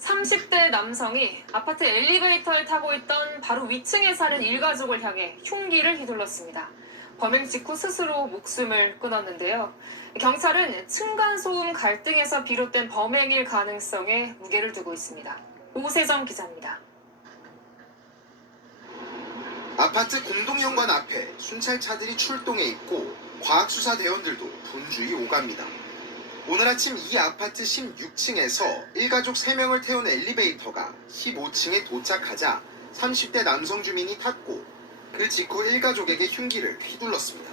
30대 남성이 아파트 엘리베이터를 타고 있던 바로 위층에 사는 일가족을 향해 흉기를 휘둘렀습니다. 범행 직후 스스로 목숨을 끊었는데요. 경찰은 층간소음 갈등에서 비롯된 범행일 가능성에 무게를 두고 있습니다. 오세정 기자입니다. 아파트 공동현관 앞에 순찰차들이 출동해 있고 과학수사대원들도 분주히 오갑니다. 오늘 아침 이 아파트 16층에서 일가족 3명을 태운 엘리베이터가 15층에 도착하자 30대 남성 주민이 탔고 그 직후 일가족에게 흉기를 휘둘렀습니다.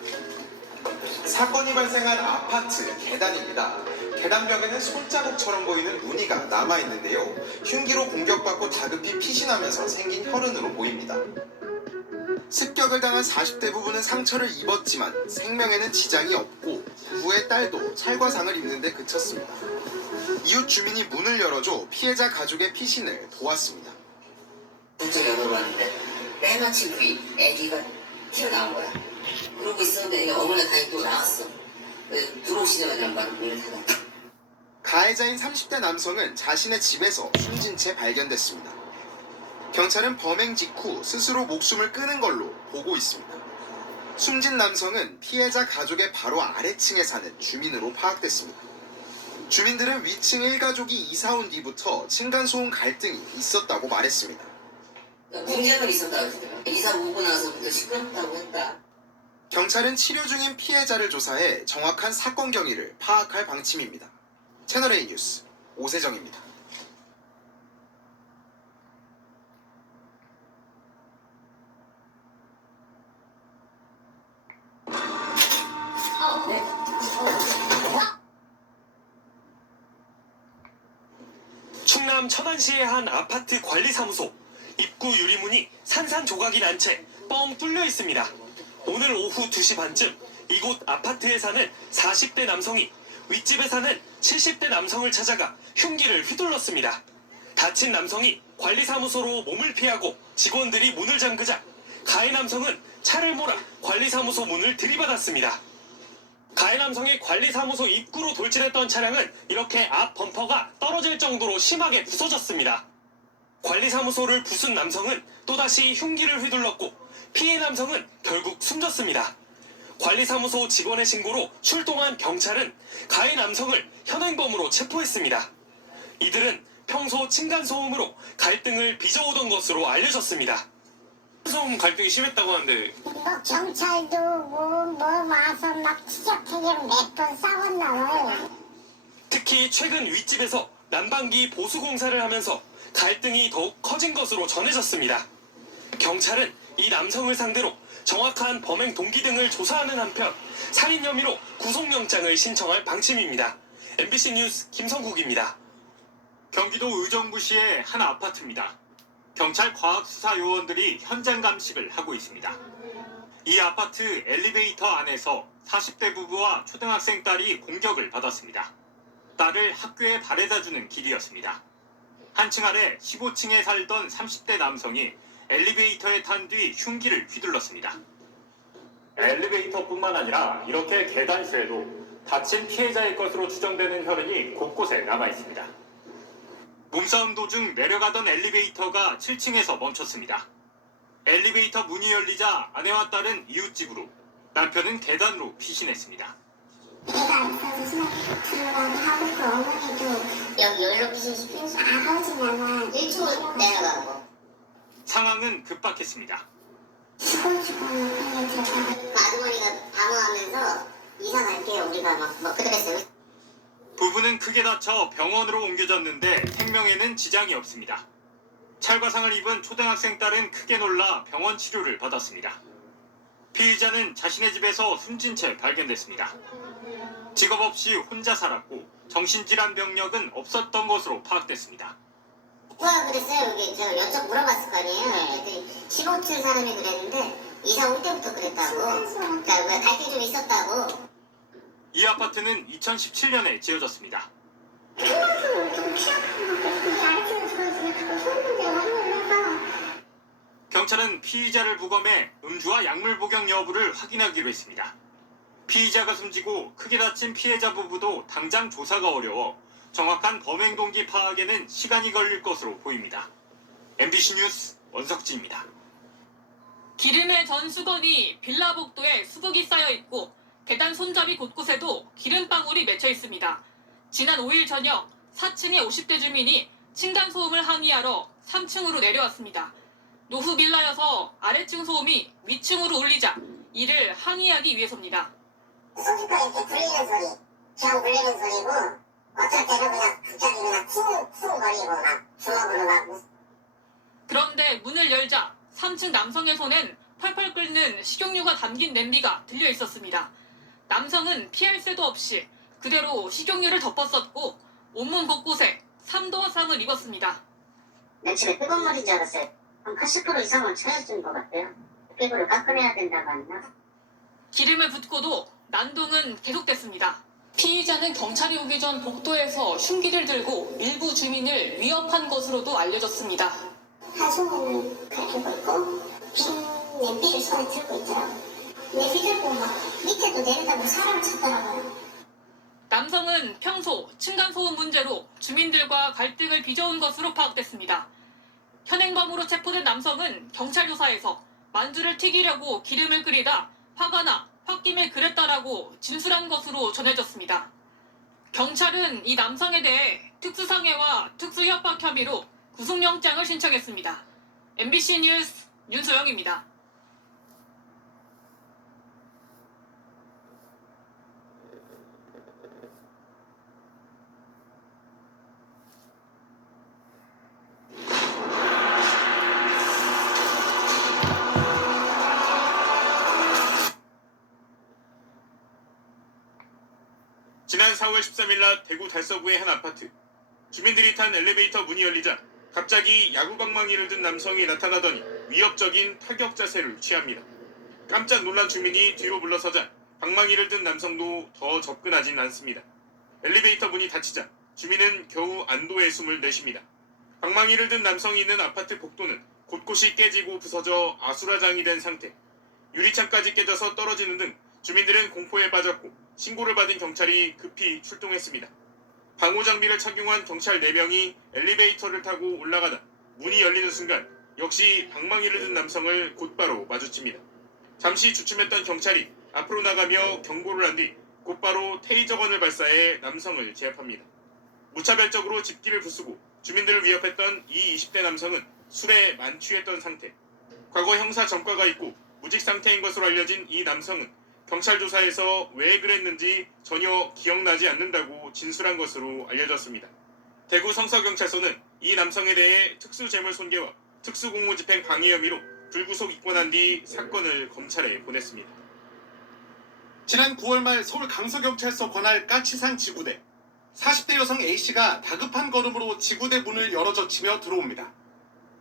사건이 발생한 아파트 계단입니다. 계단벽에는 손자국처럼 보이는 무늬가 남아있는데요. 흉기로 공격받고 다급히 피신하면서 생긴 혈흔으로 보입니다. 습격을 당한 40대 부부는 상처를 입었지만 생명에는 지장이 없고 부부의 딸도 찰과상을 입는 데 그쳤습니다. 이웃 주민이 문을 열어줘 피해자 가족의 피신을 도왔습니다. 문을 열어봤는데 때마침 그 애기가 튀어나온 거야. 그러고 있었는데 어머니가 다시 또 나왔어. 들어오시자마자 바로 문을 닫았다. 가해자인 30대 남성은 자신의 집에서 숨진 채 발견됐습니다. 경찰은 범행 직후 스스로 목숨을 끊은 걸로 보고 있습니다. 숨진 남성은 피해자 가족의 바로 아래층에 사는 주민으로 파악됐습니다. 주민들은 위층 1가족이 이사 온 뒤부터 층간소음 갈등이 있었다고 말했습니다. 문제가 있었다고 하더라고요. 이사 오고 나서부터 시끄럽다고 했다. 경찰은 치료 중인 피해자를 조사해 정확한 사건 경위를 파악할 방침입니다. 채널A 뉴스 오세정입니다. 충남 천안시의 한 아파트 관리사무소. 입구 유리문이 산산조각이 난 채 뻥 뚫려 있습니다. 오늘 오후 2시 반쯤 이곳 아파트에 사는 40대 남성이 윗집에 사는 70대 남성을 찾아가 흉기를 휘둘렀습니다. 다친 남성이 관리사무소로 몸을 피하고 직원들이 문을 잠그자 가해 남성은 차를 몰아 관리사무소 문을 들이받았습니다. 가해 남성이 관리사무소 입구로 돌진했던 차량은 이렇게 앞 범퍼가 떨어질 정도로 심하게 부서졌습니다. 관리사무소를 부순 남성은 또다시 흉기를 휘둘렀고 피해 남성은 결국 숨졌습니다. 관리사무소 직원의 신고로 출동한 경찰은 가해 남성을 현행범으로 체포했습니다. 이들은 평소 층간소음으로 갈등을 빚어오던 것으로 알려졌습니다. 소음 갈등이 심했다고 하는데 경찰도 와서 막 지적하게 몇 번 싸웠나. 특히 최근 윗집에서 난방기 보수 공사를 하면서 갈등이 더욱 커진 것으로 전해졌습니다. 경찰은 이 남성을 상대로 정확한 범행 동기 등을 조사하는 한편 살인 혐의로 구속영장을 신청할 방침입니다. MBC 뉴스 김성국입니다. 경기도 의정부시의 한 아파트입니다. 경찰 과학수사 요원들이 현장 감식을 하고 있습니다. 이 아파트 엘리베이터 안에서 40대 부부와 초등학생 딸이 공격을 받았습니다. 딸을 학교에 바래다주는 길이었습니다. 한층 아래 15층에 살던 30대 남성이 엘리베이터에 탄 뒤 흉기를 휘둘렀습니다. 엘리베이터뿐만 아니라 이렇게 계단실에도 다친 피해자의 것으로 추정되는 혈흔이 곳곳에 남아 있습니다. 몸싸움 도중 내려가던 엘리베이터가 7층에서 멈췄습니다. 엘리베이터 문이 열리자 아내와 딸은 이웃집으로, 남편은 계단으로 피신했습니다. 애가 있어서 수납 들어가고 하고 그 어머니도 여기 열로 피신시키고 아버지나가 1층으로 내려가고 상황은 급박했습니다. 죽어주고 그냥 들어가고 아주머니가 방어하면서 이사 갈게요. 우리가 막 그랬어요. 부부는 크게 다쳐 병원으로 옮겨졌는데 생명에는 지장이 없습니다. 찰과상을 입은 초등학생 딸은 크게 놀라 병원 치료를 받았습니다. 피의자는 자신의 집에서 숨진 채 발견됐습니다. 직업 없이 혼자 살았고 정신질환 병력은 없었던 것으로 파악됐습니다. 누가 그랬어요? 여기 제가 여쭤 물어봤을 거 아니에요. 그랬더니 15층 사람이 그랬는데 이사 올 때부터 그랬다고. 그러니까 갈등이 좀 있었다고. 이 아파트는 2017년에 지어졌습니다. 경찰은 피의자를 부검해 음주와 약물 복용 여부를 확인하기로 했습니다. 피의자가 숨지고 크게 다친 피해자 부부도 당장 조사가 어려워 정확한 범행 동기 파악에는 시간이 걸릴 것으로 보입니다. MBC 뉴스 원석지입니다. 기름의 전 수건이 빌라 복도에 수북이 쌓여 있고 계단 손잡이 곳곳에도 기름방울이 맺혀 있습니다. 지난 5일 저녁 4층의 50대 주민이 층간소음을 항의하러 3층으로 내려왔습니다. 노후 빌라여서 아래층 소음이 위층으로 울리자 이를 항의하기 위해서입니다. 소주가 이렇게 불리는 소리, 그냥 불리는 소리고 어쩔 때는 그냥 갑자기 그냥 쿵쿵거리고 막 주먹으로 막 그런데 문을 열자 3층 남성의 손엔 펄펄 끓는 식용유가 담긴 냄비가 들려 있었습니다. 남성은 피할 새도 없이 그대로 식용유를 덮었었고 온몸 곳곳에 3도 화상을 입었습니다. 맨 처음에 뜨거운 물인 줄 알았어요. 한 80% 이상은 차여진 것 같아요. 피부를 깎아내야 된다고 했나? 기름을 붓고도 난동은 계속됐습니다. 피의자는 경찰이 오기 전 복도에서 흉기를 들고 일부 주민을 위협한 것으로도 알려졌습니다. 한 손에는 가지고 있고 빈 냄비를 손에 들고 있더라고요. 냄비 들고 막 밑에도 내려다보고 사람을 찾더라고요. 남성은 평소 층간소음 문제로 주민들과 갈등을 빚어온 것으로 파악됐습니다. 현행범으로 체포된 남성은 경찰 조사에서 만두를 튀기려고 기름을 끓이다 화가 나 홧김에 그랬다라고 진술한 것으로 전해졌습니다. 경찰은 이 남성에 대해 특수상해와 특수협박 혐의로 구속영장을 신청했습니다. MBC 뉴스 윤소영입니다. 지난 4월 13일 낮 대구 달서구의 한 아파트. 주민들이 탄 엘리베이터 문이 열리자 갑자기 야구방망이를 든 남성이 나타나더니 위협적인 타격 자세를 취합니다. 깜짝 놀란 주민이 뒤로 물러서자 방망이를 든 남성도 더 접근하진 않습니다. 엘리베이터 문이 닫히자 주민은 겨우 안도의 숨을 내쉽니다. 방망이를 든 남성이 있는 아파트 복도는 곳곳이 깨지고 부서져 아수라장이 된 상태. 유리창까지 깨져서 떨어지는 등 주민들은 공포에 빠졌고 신고를 받은 경찰이 급히 출동했습니다. 방호 장비를 착용한 경찰 4명이 엘리베이터를 타고 올라가다 문이 열리는 순간 역시 방망이를 든 남성을 곧바로 마주칩니다. 잠시 주춤했던 경찰이 앞으로 나가며 경고를 한 뒤 곧바로 테이저건을 발사해 남성을 제압합니다. 무차별적으로 집기를 부수고 주민들을 위협했던 이 20대 남성은 술에 만취했던 상태. 과거 형사 전과가 있고 무직 상태인 것으로 알려진 이 남성은 경찰 조사에서 왜 그랬는지 전혀 기억나지 않는다고 진술한 것으로 알려졌습니다. 대구 성서경찰서는 이 남성에 대해 특수재물손괴와 특수공무집행 방해 혐의로 불구속 입건한 뒤 사건을 검찰에 보냈습니다. 지난 9월 말 서울 강서경찰서 관할 까치산 지구대. 40대 여성 A씨가 다급한 걸음으로 지구대 문을 열어젖히며 들어옵니다.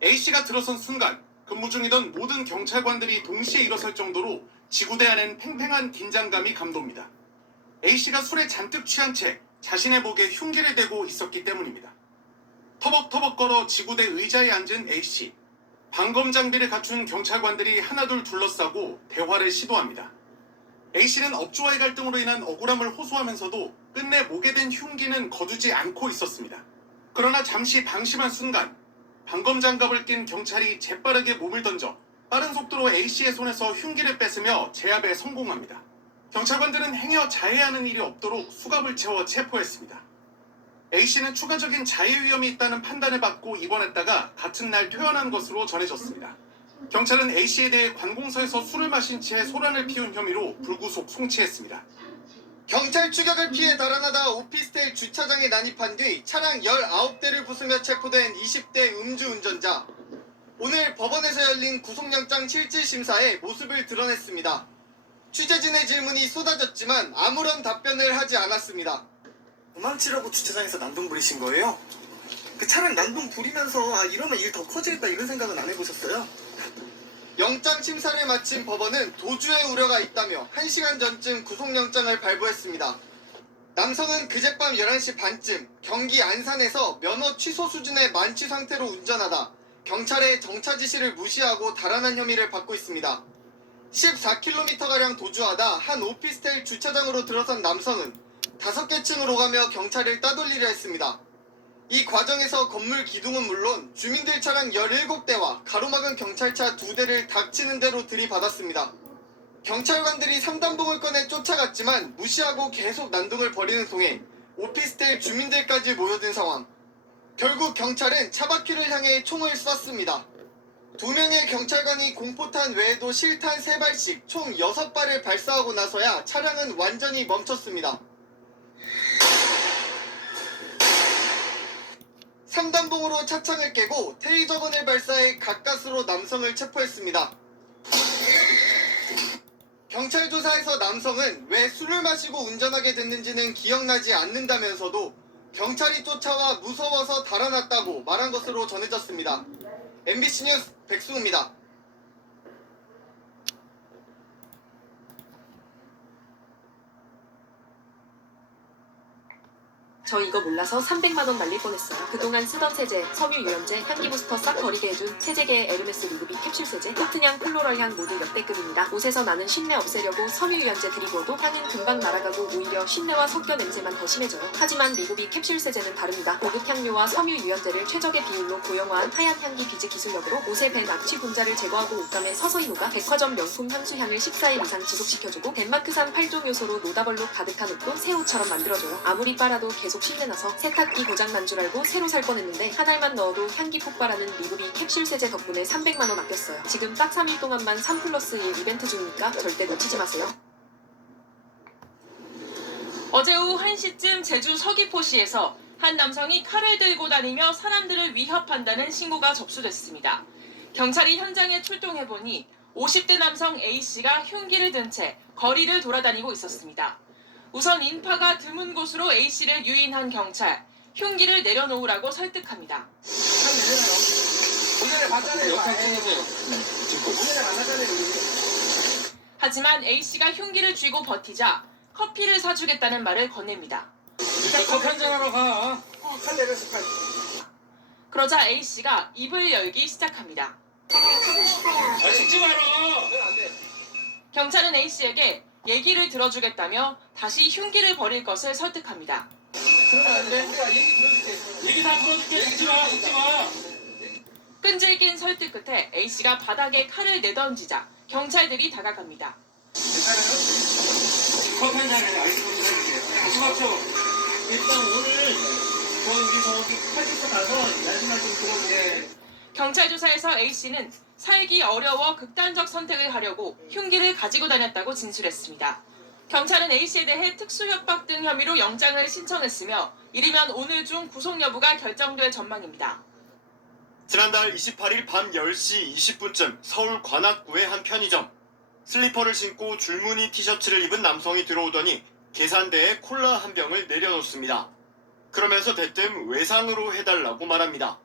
A씨가 들어선 순간 근무 중이던 모든 경찰관들이 동시에 일어설 정도로 지구대 안엔 팽팽한 긴장감이 감돕니다. A씨가 술에 잔뜩 취한 채 자신의 목에 흉기를 대고 있었기 때문입니다. 터벅터벅 걸어 지구대 의자에 앉은 A씨. 방검 장비를 갖춘 경찰관들이 하나둘 둘러싸고 대화를 시도합니다. A씨는 업주와의 갈등으로 인한 억울함을 호소하면서도 끝내 목에 댄 흉기는 거두지 않고 있었습니다. 그러나 잠시 방심한 순간 방검 장갑을 낀 경찰이 재빠르게 몸을 던져 빠른 속도로 A씨의 손에서 흉기를 뺏으며 제압에 성공합니다. 경찰관들은 행여 자해하는 일이 없도록 수갑을 채워 체포했습니다. A씨는 추가적인 자해 위험이 있다는 판단을 받고 입원했다가 같은 날 퇴원한 것으로 전해졌습니다. 경찰은 A씨에 대해 관공서에서 술을 마신 채 소란을 피운 혐의로 불구속 송치했습니다. 경찰 추격을 피해 달아나다 오피스텔 주차장에 난입한 뒤 차량 19대를 부수며 체포된 20대 음주운전자. 오늘 법원에서 열린 구속영장 실질심사에 모습을 드러냈습니다. 취재진의 질문이 쏟아졌지만 아무런 답변을 하지 않았습니다. 도망치려고 주차장에서 난동 부리신 거예요? 그 차량 난동 부리면서 이러면 일 더 커지겠다 이런 생각은 안 해보셨어요? 영장 심사를 마친 법원은 도주의 우려가 있다며 1시간 전쯤 구속영장을 발부했습니다. 남성은 그젯밤 11시 반쯤 경기 안산에서 면허 취소 수준의 만취 상태로 운전하다 경찰의 정차 지시를 무시하고 달아난 혐의를 받고 있습니다. 14km가량 도주하다 한 오피스텔 주차장으로 들어선 남성은 5개 층을 오가며 경찰을 따돌리려 했습니다. 이 과정에서 건물 기둥은 물론 주민들 차량 17대와 가로막은 경찰차 2대를 닥치는 대로 들이받았습니다. 경찰관들이 3단봉을 꺼내 쫓아갔지만 무시하고 계속 난동을 벌이는 통에 오피스텔 주민들까지 모여든 상황. 결국 경찰은 차바퀴를 향해 총을 쐈습니다. 2명의 경찰관이 공포탄 외에도 실탄 3발씩 총 6발을 발사하고 나서야 차량은 완전히 멈췄습니다. 3단봉으로 차창을 깨고 테이저건을 발사해 가까스로 남성을 체포했습니다. 경찰 조사에서 남성은 왜 술을 마시고 운전하게 됐는지는 기억나지 않는다면서도 경찰이 쫓아와 무서워서 달아났다고 말한 것으로 전해졌습니다. MBC 뉴스 백승우입니다. 저 이거 몰라서 300만 원 날릴 뻔했어요. 그동안 쓰던 세제, 섬유유연제, 향기 부스터 싹 버리게 해준 세제계의 에르메스 리그비 캡슐 세제, 코튼향, 플로럴향 모두 역대급입니다. 옷에서 나는 쉰내 없애려고 섬유유연제 드리고도 향은 금방 날아가고 오히려 쉰내와 섞여 냄새만 더 심해져요. 하지만 리그비 캡슐 세제는 다릅니다. 고급 향료와 섬유유연제를 최적의 비율로 고형화한 하얀 향기 비즈 기술력으로 옷에 밴 악취 분자를 제거하고 옷감에 서서히 녹아 백화점 명품 향수향을 14일 이상 지속시켜주고 덴마크산 8종 요소로 노다벌룩 가득한 옷도 새 옷처럼 만들어줘요. 아무리 빨아도 계속 신내나서 세탁기 고장난 줄 알고 새로 살 뻔했는데 한 알만 넣어도 향기 폭발하는 리그비 캡슐 세제 덕분에 300만 원 아꼈어요. 지금 딱 3일 동안만 3+1 이벤트 중이니까 절대 놓치지 마세요. 어제 오후 1시쯤 제주 서귀포시에서 한 남성이 칼을 들고 다니며 사람들을 위협한다는 신고가 접수됐습니다. 경찰이 현장에 출동해보니 50대 남성 A씨가 흉기를 든 채 거리를 돌아다니고 있었습니다. 우선 인파가 드문 곳으로 A씨를 유인한 경찰, 흉기를 내려놓으라고 설득합니다. 하지만 A씨가 흉기를 쥐고 버티자 커피를 사주겠다는 말을 건넵니다. 커피 한잔하러 가. 칼 내려서 칼. 그러자 A씨가 입을 열기 시작합니다. 찍지 마라. 경찰은 A씨에게 얘기를 들어주겠다며 다시 흉기를 버릴 것을 설득합니다. 그러면 안 돼. 얘기 다 들어줄게. 찍지 마. 끈질긴 설득 끝에 A씨가 바닥에 칼을 내던지자 경찰들이 다가갑니다. 커피 한잔해. 아이스크림 사줄게. 다시 맞춰. 일단 오늘 우리 저기 칼집소 가서 말씀만 좀 들어보게. 경찰 조사에서 A씨는 살기 어려워 극단적 선택을 하려고 흉기를 가지고 다녔다고 진술했습니다. 경찰은 A씨에 대해 특수협박 등 혐의로 영장을 신청했으며 이르면 오늘 중 구속 여부가 결정될 전망입니다. 지난달 28일 밤 10시 20분쯤 서울 관악구의 한 편의점. 슬리퍼를 신고 줄무늬 티셔츠를 입은 남성이 들어오더니 계산대에 콜라 한 병을 내려놓습니다. 그러면서 대뜸 외상으로 해달라고 말합니다.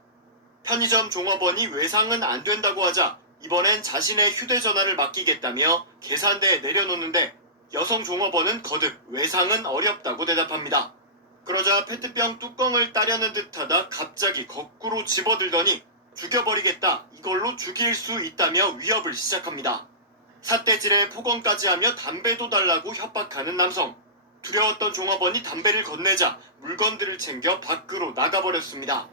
편의점 종업원이 외상은 안 된다고 하자 이번엔 자신의 휴대전화를 맡기겠다며 계산대에 내려놓는데 여성 종업원은 거듭 외상은 어렵다고 대답합니다. 그러자 페트병 뚜껑을 따려는 듯하다 갑자기 거꾸로 집어들더니 죽여버리겠다, 이걸로 죽일 수 있다며 위협을 시작합니다. 삿대질에 폭언까지 하며 담배도 달라고 협박하는 남성. 두려웠던 종업원이 담배를 건네자 물건들을 챙겨 밖으로 나가버렸습니다.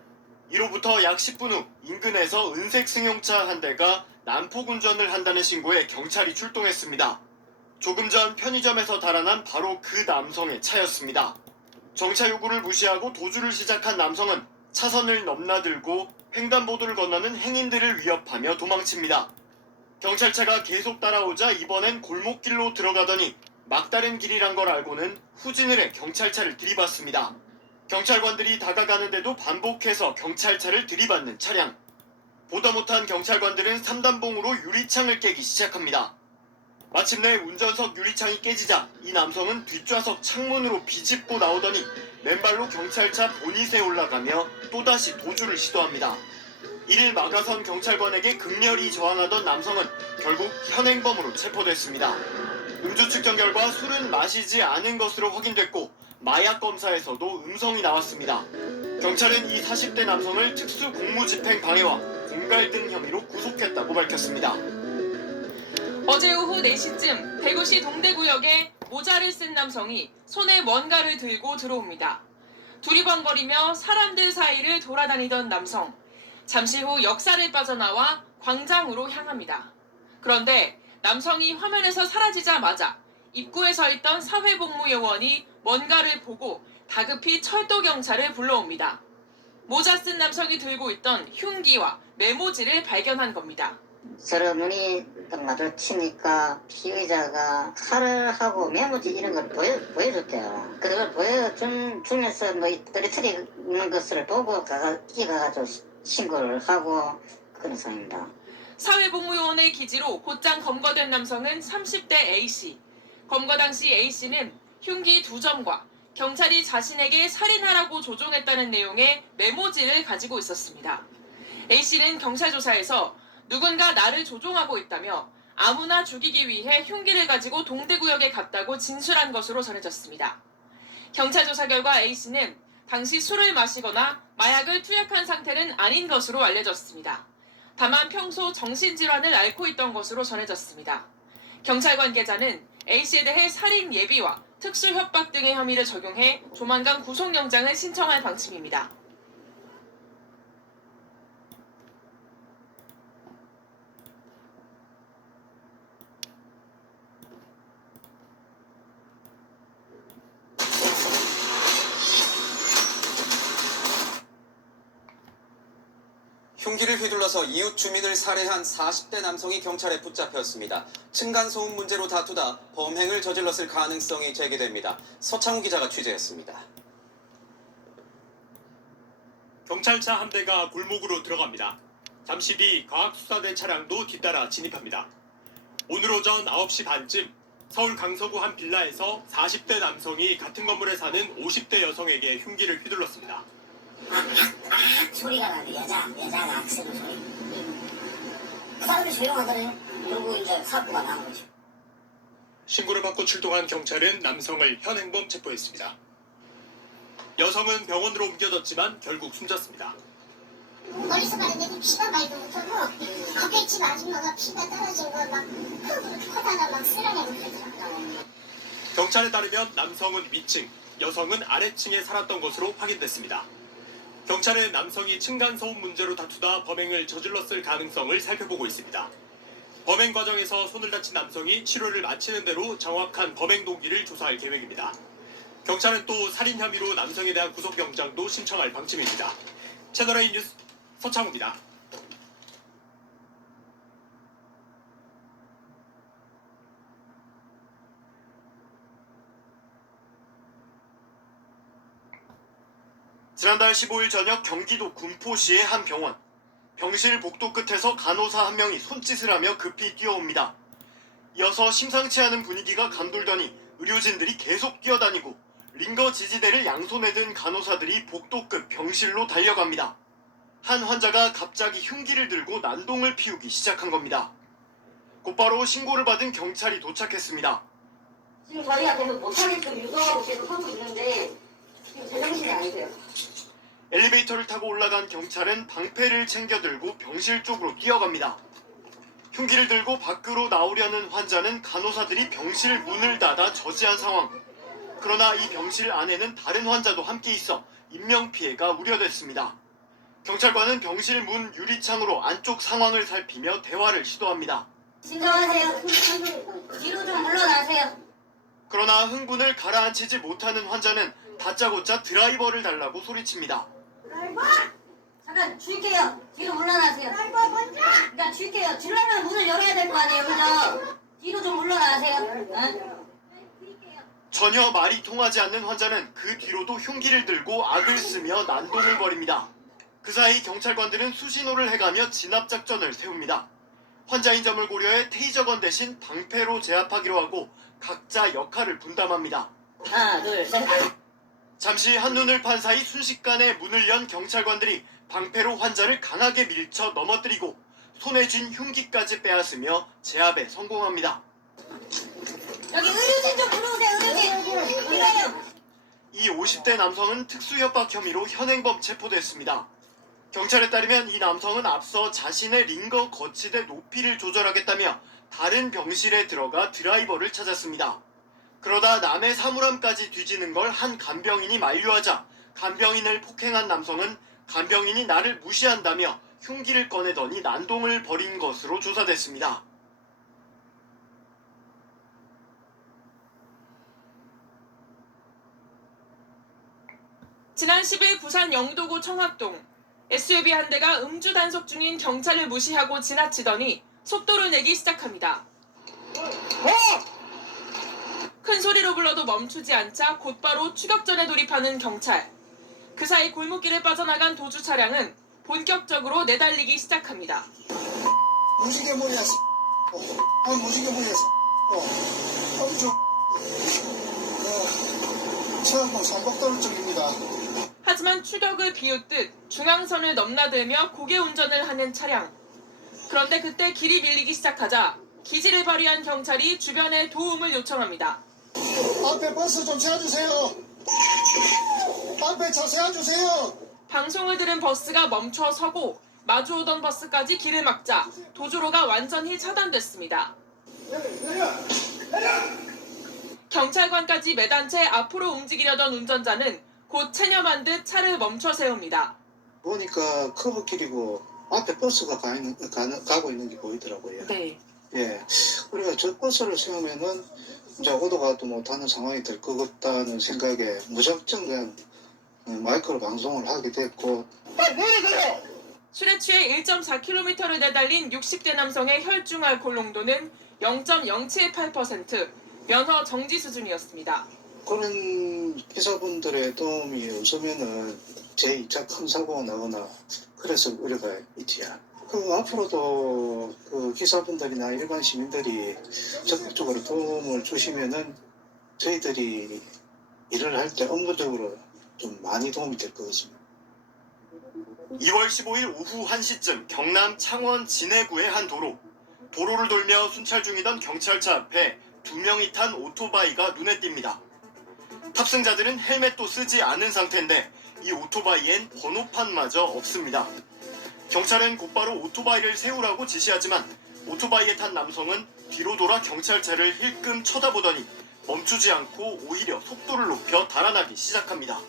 이로부터 약 10분 후 인근에서 은색 승용차 한 대가 난폭 운전을 한다는 신고에 경찰이 출동했습니다. 조금 전 편의점에서 달아난 바로 그 남성의 차였습니다. 정차 요구를 무시하고 도주를 시작한 남성은 차선을 넘나들고 횡단보도를 건너는 행인들을 위협하며 도망칩니다. 경찰차가 계속 따라오자 이번엔 골목길로 들어가더니 막다른 길이란 걸 알고는 후진을 해 경찰차를 들이받습니다. 경찰관들이 다가가는데도 반복해서 경찰차를 들이받는 차량. 보다 못한 경찰관들은 3단봉으로 유리창을 깨기 시작합니다. 마침내 운전석 유리창이 깨지자 이 남성은 뒷좌석 창문으로 비집고 나오더니 맨발로 경찰차 보닛에 올라가며 또다시 도주를 시도합니다. 이를 막아선 경찰관에게 극렬히 저항하던 남성은 결국 현행범으로 체포됐습니다. 음주 측정 결과 술은 마시지 않은 것으로 확인됐고 마약 검사에서도 음성이 나왔습니다. 경찰은 이 40대 남성을 특수 공무집행 방해와 공갈 등 혐의로 구속했다고 밝혔습니다. 어제 오후 4시쯤 대구시 동대구역에 모자를 쓴 남성이 손에 뭔가를 들고 들어옵니다. 두리번거리며 사람들 사이를 돌아다니던 남성. 잠시 후 역사를 빠져나와 광장으로 향합니다. 그런데 남성이 화면에서 사라지자마자 입구에 서 있던 사회복무요원이 뭔가를 보고 다급히 철도경찰을 불러옵니다. 모자 쓴 남성이 들고 있던 흉기와 메모지를 발견한 겁니다. 서로 눈이 딱 마주치니까 피의자가 칼을 하고 메모지 이런 걸 보여줬대요. 그걸 보여주면서 뭐 떨어뜨리는 것을 보고 뛰어가가지고 신고를 하고 그런 상황입니다. 사회복무요원의 기지로 곧장 검거된 남성은 30대 A씨. 검거 당시 A씨는 흉기 2점과 경찰이 자신에게 살인하라고 조종했다는 내용의 메모지를 가지고 있었습니다. A씨는 경찰 조사에서 누군가 나를 조종하고 있다며 아무나 죽이기 위해 흉기를 가지고 동대구역에 갔다고 진술한 것으로 전해졌습니다. 경찰 조사 결과 A씨는 당시 술을 마시거나 마약을 투약한 상태는 아닌 것으로 알려졌습니다. 다만 평소 정신질환을 앓고 있던 것으로 전해졌습니다. 경찰 관계자는 A씨에 대해 살인 예비와 특수협박 등의 혐의를 적용해 조만간 구속영장을 신청할 방침입니다. 흉기를 휘둘러서 이웃 주민을 살해한 40대 남성이 경찰에 붙잡혔습니다. 층간소음 문제로 다투다 범행을 저질렀을 가능성이 제기됩니다. 서창우 기자가 취재했습니다. 경찰차 한 대가 골목으로 들어갑니다. 잠시 뒤 과학수사대 차량도 뒤따라 진입합니다. 오늘 오전 9시 반쯤 서울 강서구 한 빌라에서 40대 남성이 같은 건물에 사는 50대 여성에게 흉기를 휘둘렀습니다. 소리가 나는데 여자가 악쓰는 소리. 그 사람이 조용하더래요. 그리고 이제 사고가 난 거죠. 신고를 받고 출동한 경찰은 남성을 현행범 체포했습니다. 여성은 병원으로 옮겨졌지만 결국 숨졌습니다. 멀리서 봤는데 피가 많이 묻어서 갑자기 집 아줌마가 피가 떨어진 거 막 하다가 막 쓸어내고 그러더라고요. 경찰에 따르면 남성은 위층, 여성은 아래층에 살았던 것으로 확인됐습니다. 경찰은 남성이 층간소음 문제로 다투다 범행을 저질렀을 가능성을 살펴보고 있습니다. 범행 과정에서 손을 다친 남성이 치료를 마치는 대로 정확한 범행 동기를 조사할 계획입니다. 경찰은 또 살인 혐의로 남성에 대한 구속영장도 신청할 방침입니다. 채널A 뉴스 서창우입니다. 지난달 15일 저녁 경기도 군포시의 한 병원. 병실 복도 끝에서 간호사 한 명이 손짓을 하며 급히 뛰어옵니다. 이어서 심상치 않은 분위기가 감돌더니 의료진들이 계속 뛰어다니고 링거 지지대를 양손에 든 간호사들이 복도 끝 병실로 달려갑니다. 한 환자가 갑자기 흉기를 들고 난동을 피우기 시작한 겁니다. 곧바로 신고를 받은 경찰이 도착했습니다. 지금 저희 앞에서 못하게끔 유도하고 계속 하고 있는데 지금 제정신이 아니세요. 엘리베이터를 타고 올라간 경찰은 방패를 챙겨 들고 병실 쪽으로 뛰어갑니다. 흉기를 들고 밖으로 나오려는 환자는 간호사들이 병실 문을 닫아 저지한 상황. 그러나 이 병실 안에는 다른 환자도 함께 있어 인명피해가 우려됐습니다. 경찰관은 병실 문 유리창으로 안쪽 상황을 살피며 대화를 시도합니다. 진정하세요. 뒤로 좀 물러나세요. 그러나 흥분을 가라앉히지 못하는 환자는 다짜고짜 드라이버를 달라고 소리칩니다. 잠깐 줄게요. 뒤로 물러나세요. 그러니까 줄게요. 줄려면 문을 열어야 될 거 아니에요, 그죠? 뒤로 좀 물러나세요. 응? 전혀 말이 통하지 않는 환자는 그 뒤로도 흉기를 들고 악을 쓰며 난동을 벌입니다. 그 사이 경찰관들은 수신호를 해가며 진압작전을 세웁니다. 환자인 점을 고려해 테이저건 대신 방패로 제압하기로 하고 각자 역할을 분담합니다. 하나, 둘, 셋. 잠시 한눈을 판 사이 순식간에 문을 연 경찰관들이 방패로 환자를 강하게 밀쳐 넘어뜨리고 손에 쥔 흉기까지 빼앗으며 제압에 성공합니다. 여기 의료진 좀 불러오세요, 의료진. 필요해요. 이 50대 남성은 특수협박 혐의로 현행범 체포됐습니다. 경찰에 따르면 이 남성은 앞서 자신의 링거 거치대 높이를 조절하겠다며 다른 병실에 들어가 드라이버를 찾았습니다. 그러다 남의 사물함까지 뒤지는 걸 한 간병인이 만류하자 간병인을 폭행한 남성은 간병인이 나를 무시한다며 흉기를 꺼내더니 난동을 벌인 것으로 조사됐습니다. 지난 10일 부산 영도구 청학동 SUV 한 대가 음주 단속 중인 경찰을 무시하고 지나치더니 속도를 내기 시작합니다. 큰 소리로 불러도 멈추지 않자 곧바로 추격전에 돌입하는 경찰. 그 사이 골목길을 빠져나간 도주 차량은 본격적으로 내달리기 시작합니다. 무지개머리야. 무지개머리야. 청학동 삼곡도로 쪽입니다. 하지만 추격을 비웃듯 중앙선을 넘나들며 고개 운전을 하는 차량. 그런데 그때 길이 밀리기 시작하자 기지를 발휘한 경찰이 주변에 도움을 요청합니다. 앞에 버스 좀 세워주세요. 앞에 차 세워주세요. 방송을 들은 버스가 멈춰 서고 마주오던 버스까지 길을 막자 도주로가 완전히 차단됐습니다. 경찰관까지 매단 채 앞으로 움직이려던 운전자는 곧 체념한 듯 차를 멈춰 세웁니다. 보니까 커브길이고 앞에 버스가 가고 있는 게 보이더라고요. 네. 예. 그래서 저 버스를 세우면은 이제 오도 가도 못하는 상황이 될 것 같다는 생각에 무작정 그냥 마이크로 방송을 하게 됐고. 술에 취해 1.4km를 내달린 60대 남성의 혈중 알코올 농도는 0.078%, 면허 정지 수준이었습니다. 그런 기사분들의 도움이 없으면은 제 2차 큰 사고가 나거나 그래서 우려가 있지야. 앞으로도 그 기사분들이나 일반 시민들이 적극적으로 도움을 주시면은 저희들이 일을 할 때 업무적으로 좀 많이 도움이 될 것 같습니다. 2월 15일 오후 1시쯤 경남 창원 진해구의 한 도로를 돌며 순찰 중이던 경찰차 앞에 2명이 탄 오토바이가 눈에 띕니다. 탑승자들은 헬멧도 쓰지 않은 상태인데 이 오토바이엔 번호판마저 없습니다. 경찰은 곧바로 오토바이를 세우라고 지시하지만 오토바이에 탄 남성은 뒤로 돌아 경찰차를 힐끔 쳐다보더니 멈추지 않고 오히려 속도를 높여 달아나기 시작합니다.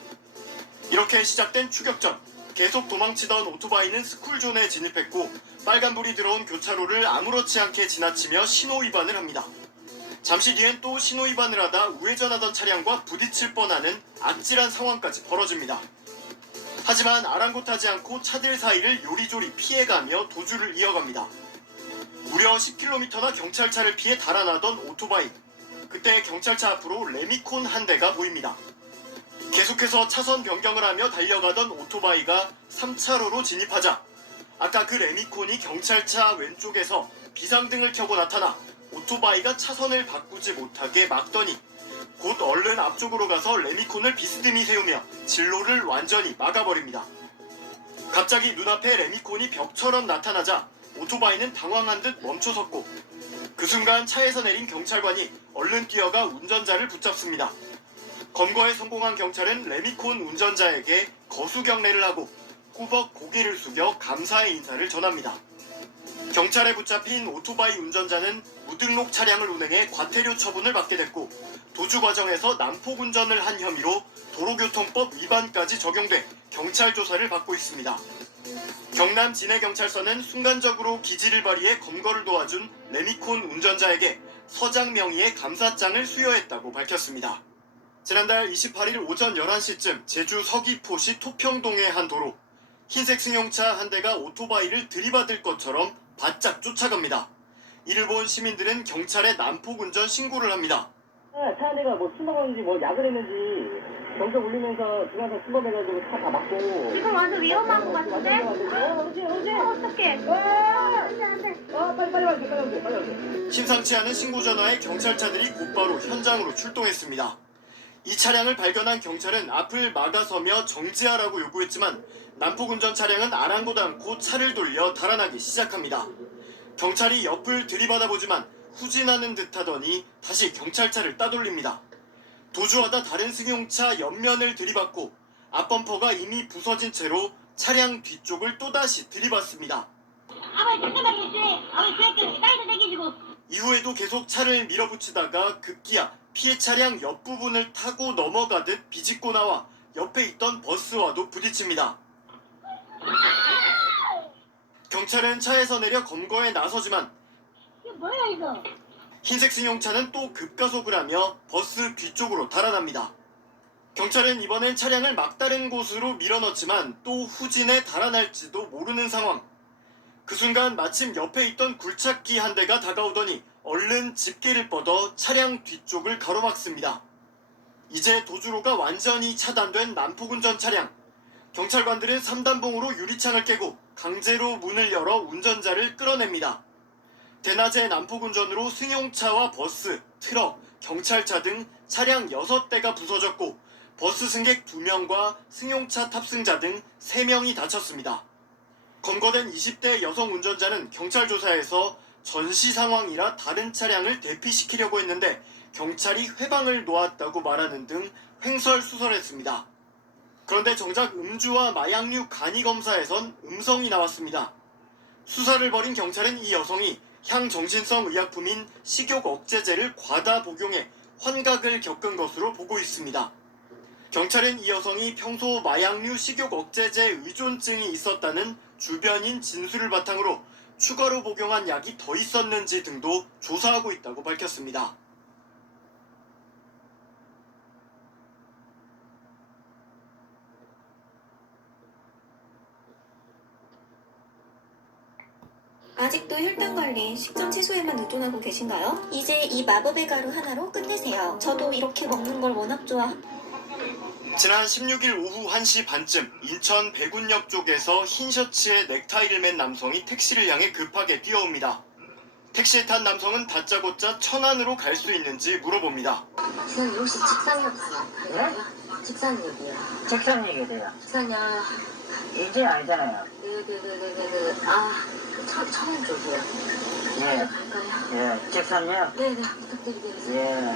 이렇게 시작된 추격전. 계속 도망치던 오토바이는 스쿨존에 진입했고 빨간불이 들어온 교차로를 아무렇지 않게 지나치며 신호위반을 합니다. 잠시 뒤엔 또 신호위반을 하다 우회전하던 차량과 부딪힐 뻔하는 아찔한 상황까지 벌어집니다. 하지만 아랑곳하지 않고 차들 사이를 요리조리 피해가며 도주를 이어갑니다. 무려 10km나 경찰차를 피해 달아나던 오토바이. 그때 경찰차 앞으로 레미콘 한 대가 보입니다. 계속해서 차선 변경을 하며 달려가던 오토바이가 3차로로 진입하자 아까 그 레미콘이 경찰차 왼쪽에서 비상등을 켜고 나타나 오토바이가 차선을 바꾸지 못하게 막더니 곧 얼른 앞쪽으로 가서 레미콘을 비스듬히 세우며 진로를 완전히 막아버립니다. 갑자기 눈앞에 레미콘이 벽처럼 나타나자 오토바이는 당황한 듯 멈춰섰고 그 순간 차에서 내린 경찰관이 얼른 뛰어가 운전자를 붙잡습니다. 검거에 성공한 경찰은 레미콘 운전자에게 거수경례를 하고 꾸벅 고개를 숙여 감사의 인사를 전합니다. 경찰에 붙잡힌 오토바이 운전자는 무등록 차량을 운행해 과태료 처분을 받게 됐고 도주 과정에서 난폭 운전을 한 혐의로 도로교통법 위반까지 적용돼 경찰 조사를 받고 있습니다. 경남 진해경찰서는 순간적으로 기지를 발휘해 검거를 도와준 레미콘 운전자에게 서장 명의의 감사장을 수여했다고 밝혔습니다. 지난달 28일 오전 11시쯤 제주 서귀포시 토평동의 한 도로. 흰색 승용차 한 대가 오토바이를 들이받을 것처럼 바짝 쫓아갑니다. 이를 본 시민들은 경찰에 난폭 운전 신고를 합니다. 차 한 대가 술 먹었는지 약을 했는지 경적 울리면서 중앙선 침범해가지고 차 다 막고. 지금 완전 위험한 것 같은데? 어떡해. 빨리 와주세요. 심상치 않은 신고 전화에 경찰차들이 곧바로 현장으로 출동했습니다. 이 차량을 발견한 경찰은 앞을 막아서며 정지하라고 요구했지만 난폭 운전 차량은 아랑곳 않고 차를 돌려 달아나기 시작합니다. 경찰이 옆을 들이받아보지만 후진하는 듯하더니 다시 경찰차를 따돌립니다. 도주하다 다른 승용차 옆면을 들이받고 앞범퍼가 이미 부서진 채로 차량 뒤쪽을 또다시 들이받습니다. 아버지 잠깐만 있으래. 아버지 그랬더니 사이드 내기지고 이후에도 계속 차를 밀어붙이다가 급기야 피해 차량 옆부분을 타고 넘어가듯 비집고 나와 옆에 있던 버스와도 부딪힙니다. 경찰은 차에서 내려 검거에 나서지만 뭐야 이거? 흰색 승용차는 또 급가속을 하며 버스 뒤쪽으로 달아납니다. 경찰은 이번엔 차량을 막다른 곳으로 밀어넣지만 또 후진에 달아날지도 모르는 상황. 그 순간 마침 옆에 있던 굴착기 한 대가 다가오더니 얼른 집게를 뻗어 차량 뒤쪽을 가로막습니다. 이제 도주로가 완전히 차단된 난폭운전 차량. 경찰관들은 3단봉으로 유리창을 깨고 강제로 문을 열어 운전자를 끌어냅니다. 대낮에 난폭운전으로 승용차와 버스, 트럭, 경찰차 등 차량 6대가 부서졌고 버스 승객 2명과 승용차 탑승자 등 3명이 다쳤습니다. 검거된 20대 여성 운전자는 경찰 조사에서 전시 상황이라 다른 차량을 대피시키려고 했는데 경찰이 회방을 놓았다고 말하는 등 횡설수설했습니다. 그런데 정작 음주와 마약류 간이 검사에선 음성이 나왔습니다. 수사를 벌인 경찰은 이 여성이 향정신성 의약품인 식욕 억제제를 과다 복용해 환각을 겪은 것으로 보고 있습니다. 경찰은 이 여성이 평소 마약류 식욕 억제제 의존증이 있었다는 주변인 진술을 바탕으로 추가로 복용한 약이 더 있었는지 등도 조사하고 있다고 밝혔습니다. 아직도 혈당 관리, 식전 채소에만 의존하고 계신가요? 이제 이 마법의 가루 하나로 끝내세요. 저도 이렇게 먹는 걸 워낙 좋아. 지난 16일 오후 1시 반쯤 인천 백운역 쪽에서 흰 셔츠에 넥타이를 맨 남성이 택시를 향해 급하게 뛰어옵니다. 택시에 탄 남성은 다짜고짜 천안으로 갈 수 있는지 물어봅니다. 기사님 혹시 직산역 가요? 직산역이요. 직산역이 돼요. 직산역 이제 알잖아요. 천안 쪽이요. 예. 갈까요? 예. 직산역. 네네 부탁드리겠습니다. 예.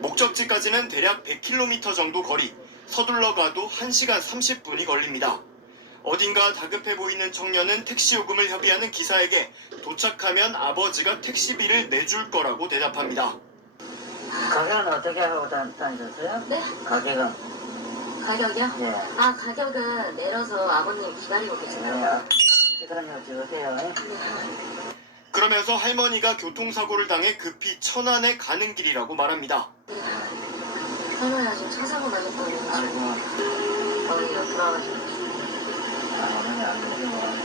목적지까지는 대략 100km 정도 거리, 서둘러 가도 1시간 30분이 걸립니다. 어딘가 다급해 보이는 청년은 택시 요금을 협의하는 기사에게 도착하면 아버지가 택시비를 내줄 거라고 대답합니다. 가격은 어떻게 하고 다니셨어요? 네? 가격은? 가격이요? 예. 가격은 내려서 아버님 기다리고 계시나요? 직산역 찍으세요. 그러면서 할머니가 교통사고를 당해 급히 천안에 가는 길이라고 말합니다. 할머니가 지금 차 사고 나셨다고 어머니가 돌아가셨어요.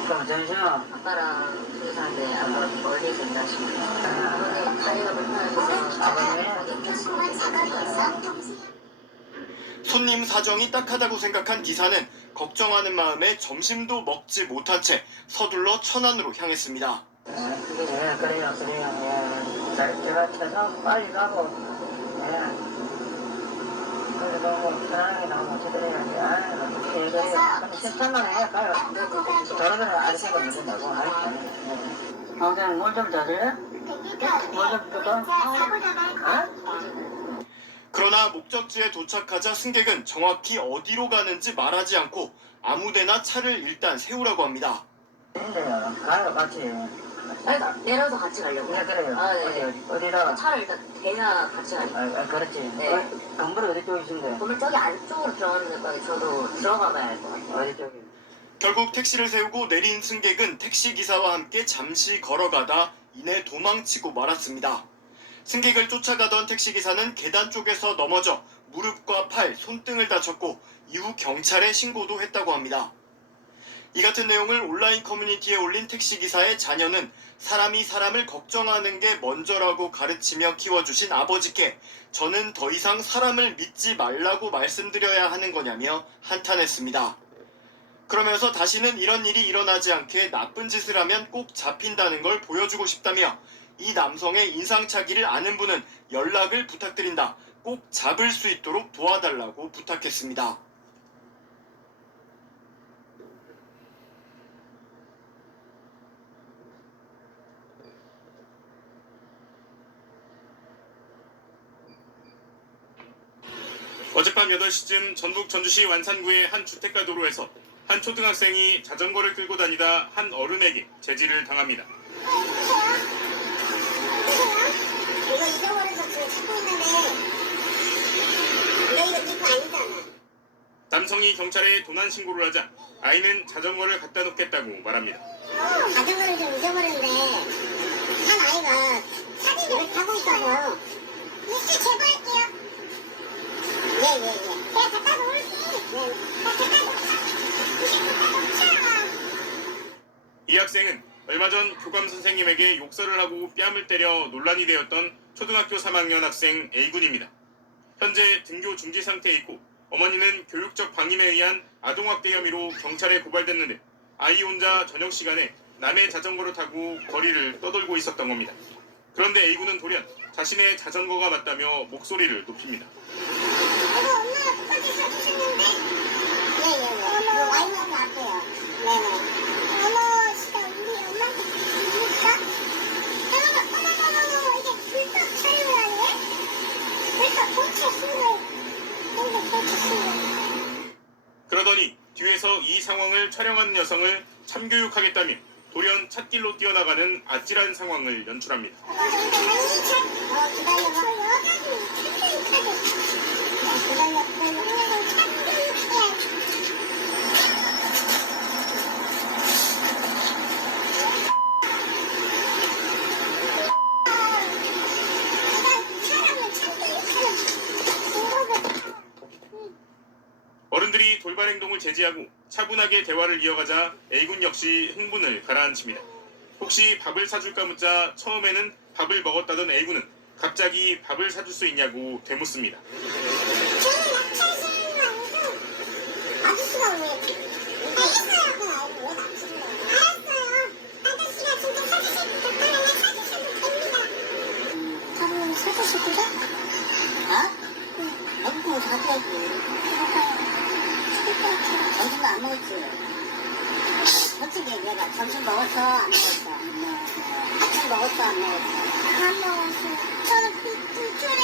그럼 잠시만. 아빠랑 둘이 사는데 아빠 멀리서 일하시고 어머니 다리가 불편하셔서 손님 사정이 딱하다고 생각한 기사는 걱정하는 마음에 점심도 먹지 못한 채 서둘러 천안으로 향했습니다. 예, 그래요. 예. 제가 최소 빨리 가고, 예. 그래도 뭐, 편안하게 나오고, 제대로야지. 어떻게 얘기해요? 그럼 13만 원 해갈까요? 저러면 아저씨가 무슨 말고, 아무튼 물좀 줘줄래? 물좀 줄까? 그러나 목적지에 도착하자 승객은 정확히 어디로 가는지 말하지 않고 아무데나 차를 일단 세우라고 합니다. 근데요, 가요, 같이. 내려서 같이 가려고요? 네, 그래요. 네. 어디다가? 차를 일단 대야 같이 가려고요. 그렇지. 네. 건물 어디 쪽에 있는데? 건물 저기 안쪽으로 들어가는 데까지 저도 들어가 봐야 할 것 같아요. 어디 쪽에? 결국 택시를 세우고 내린 승객은 택시기사와 함께 잠시 걸어가다 이내 도망치고 말았습니다. 승객을 쫓아가던 택시기사는 계단 쪽에서 넘어져 무릎과 팔, 손등을 다쳤고 이후 경찰에 신고도 했다고 합니다. 이 같은 내용을 온라인 커뮤니티에 올린 택시기사의 자녀는 사람이 사람을 걱정하는 게 먼저라고 가르치며 키워주신 아버지께 저는 더 이상 사람을 믿지 말라고 말씀드려야 하는 거냐며 한탄했습니다. 그러면서 다시는 이런 일이 일어나지 않게 나쁜 짓을 하면 꼭 잡힌다는 걸 보여주고 싶다며 이 남성의 인상착의를 아는 분은 연락을 부탁드린다. 꼭 잡을 수 있도록 도와달라고 부탁했습니다. 어젯밤 8시쯤 전북 전주시 완산구의 한 주택가 도로에서 한 초등학생이 자전거를 끌고 다니다 한 어른에게 제지를 당합니다. 이거 잊어버려서 지금 찾고 있는데 근데 이거 네 거 아니잖아. 남성이 경찰에 도난 신고를 하자 아이는 자전거를 갖다 놓겠다고 말합니다. 자전거를 좀 잊어버렸는데 한 아이가 차를 타고 있어서 이렇게 제보할게요. 예예예. 제가 갖다 놓을게. 네. 갖다 놓자. 이 학생은 얼마 전 교감 선생님에게 욕설을 하고 뺨을 때려 논란이 되었던 초등학교 3학년 학생 A군입니다. 현재 등교 중지 상태에 있고 어머니는 교육적 방임에 의한 아동학대 혐의로 경찰에 고발됐는데 아이 혼자 저녁 시간에 남의 자전거를 타고 거리를 떠돌고 있었던 겁니다. 그런데 A군은 돌연 자신의 자전거가 맞다며 목소리를 높입니다. 이거 엄마가 똑같이 사주셨는데? 예예예. 어머 와이프가 앞에요. 네네. 어머 진짜 우리 엄마한테 줄까? 어머머머머 이게 불법 촬영을 하네? 불법 공채 신고. 공채 신고. 그러더니 뒤에서 이 상황을 촬영한 여성을 참교육하겠다며 돌연 찻길로 뛰어나가는 아찔한 상황을 연출합니다. 어른들이 돌발 행동을 제지하고 차분하게 대화를 이어가자 A군 역시 흥분을 가라앉힙니다. 혹시 밥을 사줄까 묻자 처음에는 밥을 먹었다던 A군은 갑자기 밥을 사줄 수 있냐고 되묻습니다. 아저씨가 왜? 알겠어요. 그건 알고 왜 남친을? 알았어요. 아저씨가 진짜 사주실 것 같다면 사주셔도 됩니다. 밥은 사주실 거죠? 어? 응. 배고프면 사줘야지. 점심도 안 먹었지? 솔직히 내가 점심 먹었어? 안 먹었어? 아침 먹었어? 안 먹었어? 안 먹었어. 저는 지금까지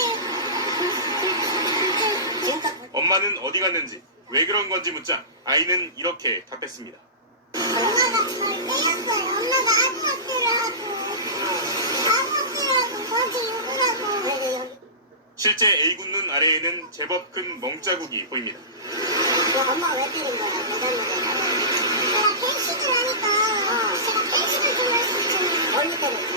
엄마는 어디 갔는지 왜 그런 건지 묻자 아이는 이렇게 답했습니다. 엄마가 절 때렸어요. 엄마가 아동학대를 하고 저한테 욕을 하고. 실제 A군 눈 아래에는 제법 큰 멍자국이 보입니다. 엄마가 왜 때린 거야? 내가 펜식을 하니까 제가 펜식을 좀 할 수 있잖아요. 언니 때렸어.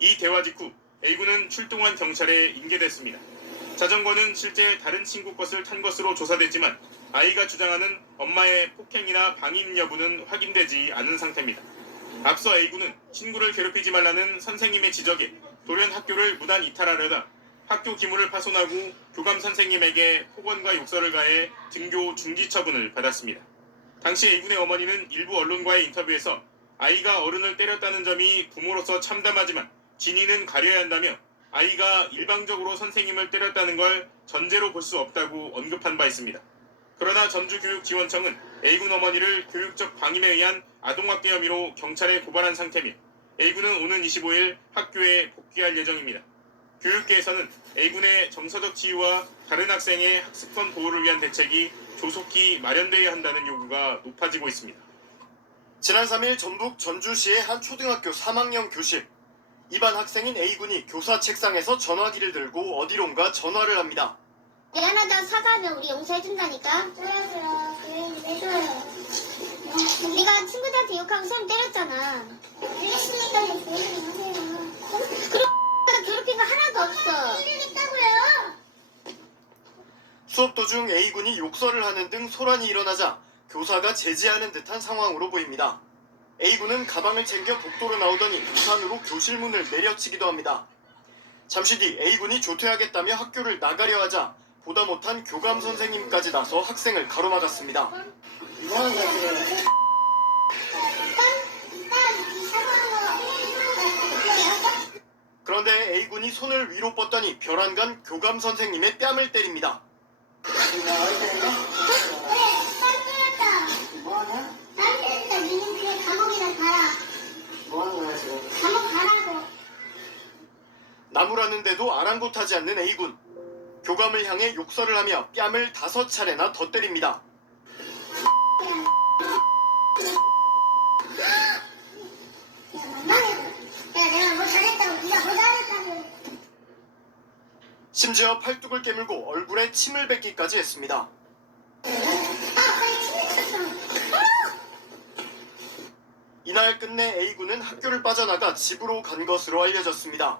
이 대화 직후 A군은 출동한 경찰에 인계됐습니다. 자전거는 실제 다른 친구 것을 탄 것으로 조사됐지만 아이가 주장하는 엄마의 폭행이나 방임 여부는 확인되지 않은 상태입니다. 앞서 A군은 친구를 괴롭히지 말라는 선생님의 지적에 돌연 학교를 무단 이탈하려다 학교 기물을 파손하고 교감 선생님에게 폭언과 욕설을 가해 등교 중지 처분을 받았습니다. 당시 A군의 어머니는 일부 언론과의 인터뷰에서 아이가 어른을 때렸다는 점이 부모로서 참담하지만 진위는 가려야 한다며 아이가 일방적으로 선생님을 때렸다는 걸 전제로 볼 수 없다고 언급한 바 있습니다. 그러나 전주교육지원청은 A군 어머니를 교육적 방임에 의한 아동학대 혐의로 경찰에 고발한 상태며 A군은 오는 25일 학교에 복귀할 예정입니다. 교육계에서는 A군의 정서적 치유와 다른 학생의 학습권 보호를 위한 대책이 조속히 마련돼야 한다는 요구가 높아지고 있습니다. 지난 3일 전북 전주시의 한 초등학교 3학년 교실. 이반 학생인 A군이 교사 책상에서 전화기를 들고 어디론가 전화를 합니다. 미안하다 사과하면 우리 용서해준다니까. 줘요. 해줘요. 네가 친구들한테 욕하고 쌤 때렸잖아. 알겠으니까 조용히 하세요. 그럼 괴롭힌 거 하나도 없어. 일을 있다고요. 수업 도중 A군이 욕설을 하는 등 소란이 일어나자 교사가 제지하는 듯한 상황으로 보입니다. A군은 가방을 챙겨 복도로 나오더니 우산으로 교실 문을 내려치기도 합니다. 잠시 뒤 A군이 조퇴하겠다며 학교를 나가려 하자 보다 못한 교감 선생님까지 나서 학생을 가로막았습니다. 그런데 A군이 손을 위로 뻗더니 벼랑간 교감 선생님의 뺨을 때립니다. 나무라 교사라는데도 아랑곳하지 않는 A군. 교감을 향해 욕설을 하며 뺨을 5차례나 더 때립니다. 내가 뭐 잘했다고 네가 뭐 잘했다고. 심지어 팔뚝을 깨물고 얼굴에 침을 뱉기까지 했습니다. 이날 끝내 A군은 학교를 빠져나가 집으로 간 것으로 알려졌습니다.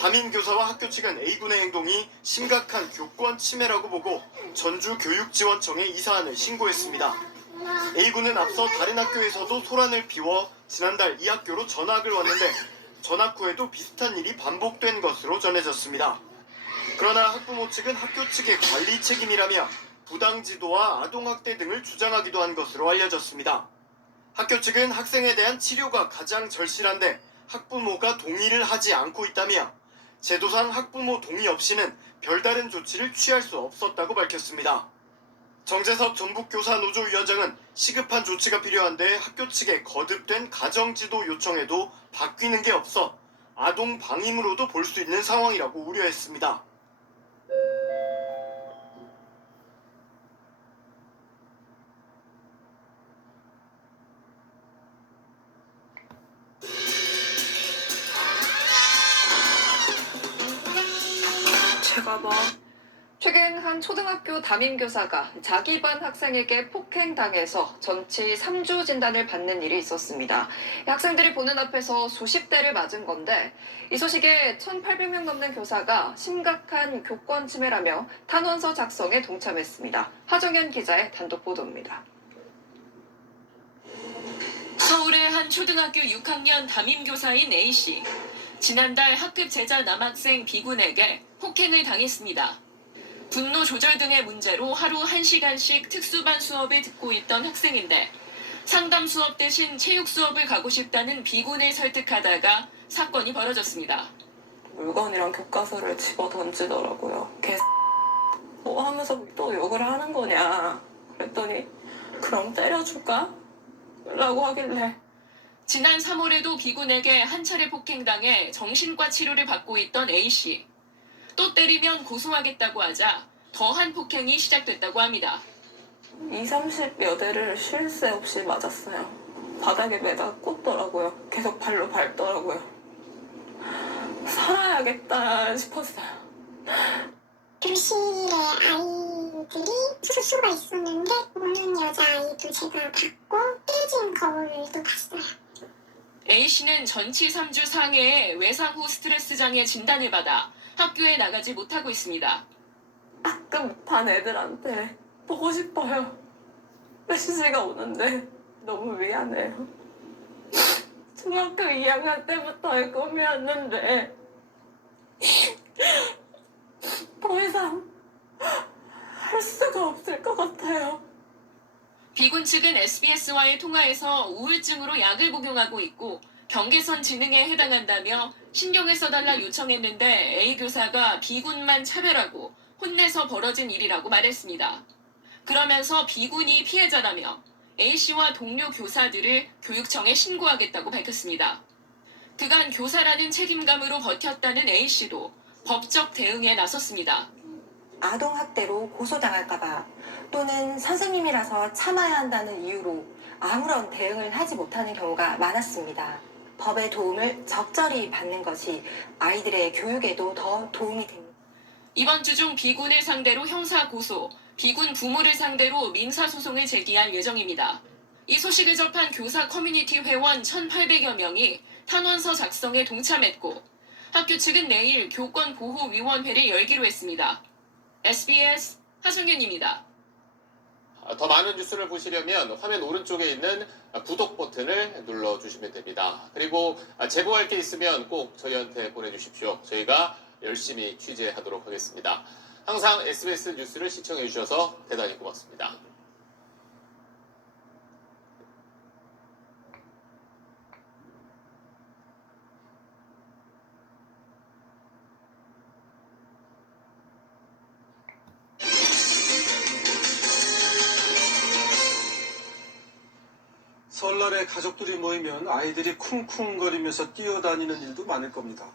담임 교사와 학교 측은 A군의 행동이 심각한 교권 침해라고 보고 전주교육지원청에 이 사안을 신고했습니다. A군은 앞서 다른 학교에서도 소란을 피워 지난달 이 학교로 전학을 왔는데 전학 후에도 비슷한 일이 반복된 것으로 전해졌습니다. 그러나 학부모 측은 학교 측의 관리 책임이라며 부당 지도와 아동학대 등을 주장하기도 한 것으로 알려졌습니다. 학교 측은 학생에 대한 치료가 가장 절실한데 학부모가 동의를 하지 않고 있다며 제도상 학부모 동의 없이는 별다른 조치를 취할 수 없었다고 밝혔습니다. 정재섭 전북교사노조위원장은 시급한 조치가 필요한데 학교 측의 거듭된 가정지도 요청에도 바뀌는 게 없어 아동 방임으로도 볼 수 있는 상황이라고 우려했습니다. 제가 최근 한 초등학교 담임교사가 자기 반 학생에게 폭행당해서 전치 3주 진단을 받는 일이 있었습니다. 학생들이 보는 앞에서 수십 대를 맞은 건데 이 소식에 1,800명 넘는 교사가 심각한 교권 침해라며 탄원서 작성에 동참했습니다. 하정현 기자의 단독 보도입니다. 서울의 한 초등학교 6학년 담임교사인 A씨. 지난달 학급 제자 남학생 B군에게 폭행을 당했습니다. 분노 조절 등의 문제로 하루 1시간씩 특수반 수업을 듣고 있던 학생인데 상담 수업 대신 체육 수업을 가고 싶다는 B군을 설득하다가 사건이 벌어졌습니다. 물건이랑 교과서를 집어 던지더라고요. 뭐 하면서 또 욕을 하는 거냐. 그랬더니 그럼 때려줄까? 라고 하길래 지난 3월에도 B군에게 한 차례 폭행당해 정신과 치료를 받고 있던 A씨. 또 때리면 고소하겠다고 하자 더한 폭행이 시작됐다고 합니다. 30여 대를 쉴 새 없이 맞았어요. 바닥에 매다 꽂더라고요. 계속 발로 밟더라고요. 살아야겠다 싶었어요. 교실에 아이들이 수가 있었는데 오는 여자아이도 제가 봤고 깨진 거울도 봤어요. A씨는 전치 3주 상해에 외상 후 스트레스 장애 진단을 받아 학교에 나가지 못하고 있습니다. 가끔 반 애들한테 보고 싶어요. 메시지가 오는데 너무 미안해요. 중학교 2학년 때부터의 꿈이었는데 더 이상 할 수가 없을 것 같아요. B군 측은 SBS와의 통화에서 우울증으로 약을 복용하고 있고 경계선 지능에 해당한다며 신경을 써달라 요청했는데 A 교사가 B군만 차별하고 혼내서 벌어진 일이라고 말했습니다. 그러면서 B군이 피해자라며 A씨와 동료 교사들을 교육청에 신고하겠다고 밝혔습니다. 그간 교사라는 책임감으로 버텼다는 A씨도 법적 대응에 나섰습니다. 아동학대로 고소당할까봐 또는 선생님이라서 참아야 한다는 이유로 아무런 대응을 하지 못하는 경우가 많았습니다. 법의 도움을 적절히 받는 것이 아이들의 교육에도 더 도움이 됩니다. 이번 주 중 B군을 상대로 형사 고소, B군 부모를 상대로 민사소송을 제기할 예정입니다. 이 소식을 접한 교사 커뮤니티 회원 1,800여 명이 탄원서 작성에 동참했고 학교 측은 내일 교권보호위원회를 열기로 했습니다. SBS 하정현입니다. 더 많은 뉴스를 보시려면 화면 오른쪽에 있는 구독 버튼을 눌러주시면 됩니다. 그리고 제보할 게 있으면 꼭 저희한테 보내주십시오. 저희가 열심히 취재하도록 하겠습니다. 항상 SBS 뉴스를 시청해 주셔서 대단히 고맙습니다. 설날 명절날에 가족들이 모이면 아이들이 쿵쿵거리면서 뛰어다니는 일도 많을 겁니다.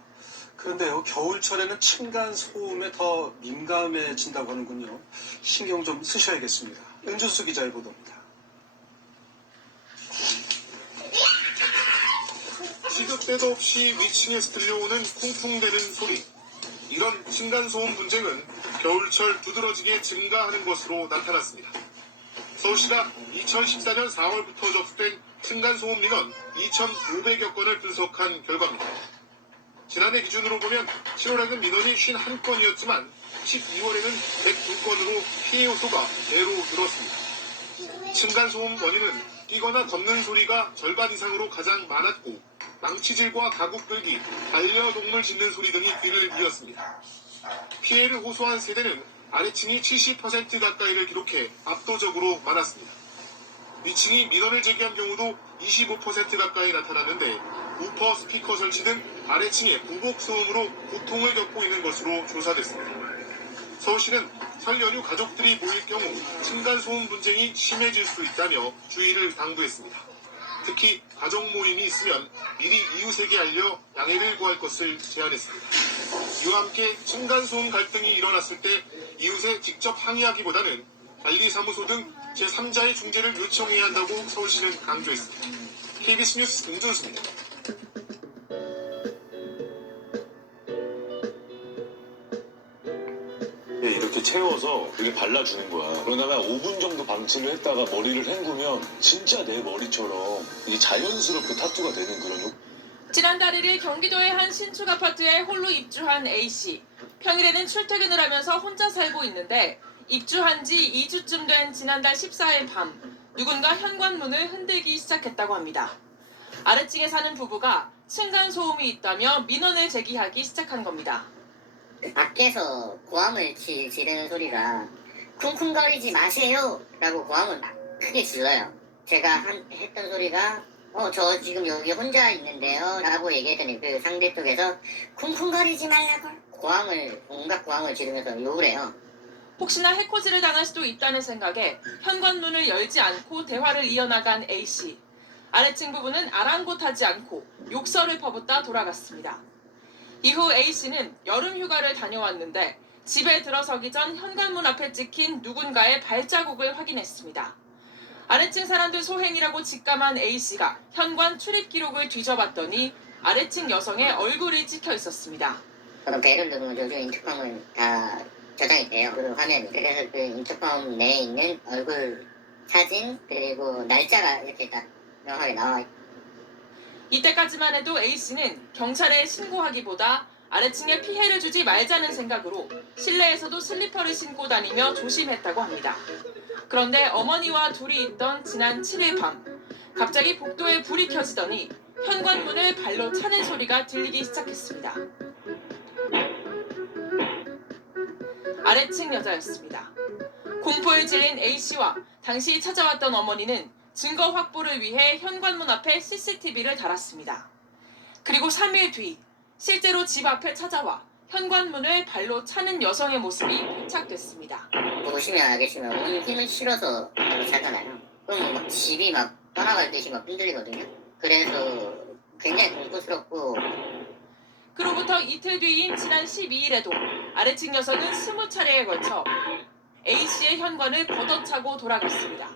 그런데요, 겨울철에는 층간 소음에 더 민감해진다고 하는군요. 신경 좀 쓰셔야겠습니다. 은준수 기자의 보도입니다. 시도 때도 없이 위층에서 들려오는 쿵쿵대는 소리. 이런 층간소음 문제는 겨울철 두드러지게 증가하는 것으로 나타났습니다. 서울시가 2014년 4월부터 접수된 층간소음 민원 2,500여 건을 분석한 결과입니다. 지난해 기준으로 보면 7월에는 민원이 51건이었지만 12월에는 102건으로 피해 요소가 배로 늘었습니다. 층간소음 원인은 뛰거나 걷는 소리가 절반 이상으로 가장 많았고 망치질과 가구 끌기, 반려동물 짖는 소리 등이 귀를 이었습니다. 피해를 호소한 세대는 아래층이 70% 가까이를 기록해 압도적으로 많았습니다. 위층이 민원을 제기한 경우도 25% 가까이 나타났는데 우퍼 스피커 설치 등 아래층의 보복 소음으로 고통을 겪고 있는 것으로 조사됐습니다. 서울시는 설 연휴 가족들이 모일 경우 층간소음 분쟁이 심해질 수 있다며 주의를 당부했습니다. 특히 가족 모임이 있으면 미리 이웃에게 알려 양해를 구할 것을 제안했습니다. 이와 함께 층간소음 갈등이 일어났을 때 이웃에 직접 항의하기보다는 관리사무소 등 제3자의 중재를 요청해야 한다고 서울시는 강조했습니다. KBS 뉴스 은준수입니다. 이렇게 채워서 이렇게 발라주는 거야. 그러다가 5분 정도 방치를 했다가 머리를 헹구면 진짜 내 머리처럼 이게 자연스럽게 타투가 되는 그런. 지난달 1일 경기도의 한 신축 아파트에 홀로 입주한 A씨. 평일에는 출퇴근을 하면서 혼자 살고 있는데 입주한 지 2주쯤 된 지난달 14일 밤 누군가 현관문을 흔들기 시작했다고 합니다. 아래층에 사는 부부가 층간소음이 있다며 민원을 제기하기 시작한 겁니다. 밖에서 고함을 지르는 소리가 쿵쿵거리지 마세요 라고 고함을 막 크게 질러요. 제가 했던 소리가 저 지금 여기 혼자 있는데요 라고 얘기했더니 그 상대 쪽에서 쿵쿵거리지 말라고 온갖 고함을 지르면서 욕을 해요. 혹시나 해코지를 당할 수도 있다는 생각에 현관문을 열지 않고 대화를 이어나간 A씨. 아래층 부부는 아랑곳하지 않고 욕설을 퍼붓다 돌아갔습니다. 이후 A씨는 여름 휴가를 다녀왔는데 집에 들어서기 전 현관문 앞에 찍힌 누군가의 발자국을 확인했습니다. 아래층 사람들 소행이라고 직감한 A씨가 현관 출입 기록을 뒤져봤더니 아래층 여성의 얼굴이 찍혀 있었습니다. 배를 누르면 요즘 인터컴은 다 저장이 돼요. 그 화면이. 그래서 그 인터컴 내에 있는 얼굴 사진 그리고 날짜가 이렇게 딱 명확하게 나와 있고. 이때까지만 해도 A씨는 경찰에 신고하기보다 아래층에 피해를 주지 말자는 생각으로 실내에서도 슬리퍼를 신고 다니며 조심했다고 합니다. 그런데 어머니와 둘이 있던 지난 7일 밤 갑자기 복도에 불이 켜지더니 현관문을 발로 차는 소리가 들리기 시작했습니다. 아래층 여자였습니다. 공포에 질린 A씨와 당시 찾아왔던 어머니는 증거 확보를 위해 현관문 앞에 CCTV를 달았습니다. 그리고 3일 뒤 실제로 집 앞에 찾아와 현관문을 발로 차는 여성의 모습이 포착됐습니다. 보시면 알겠지만 온 힘을 실어서 발로 차잖아요. 그럼 막 집이 막 떠나갈 듯이 막 흔들리거든요. 그래서 굉장히 공포스럽고. 그로부터 이틀 뒤인 지난 12일에도 아래층 여성은 20차례에 걸쳐 A씨의 현관을 걷어차고 돌아갔습니다.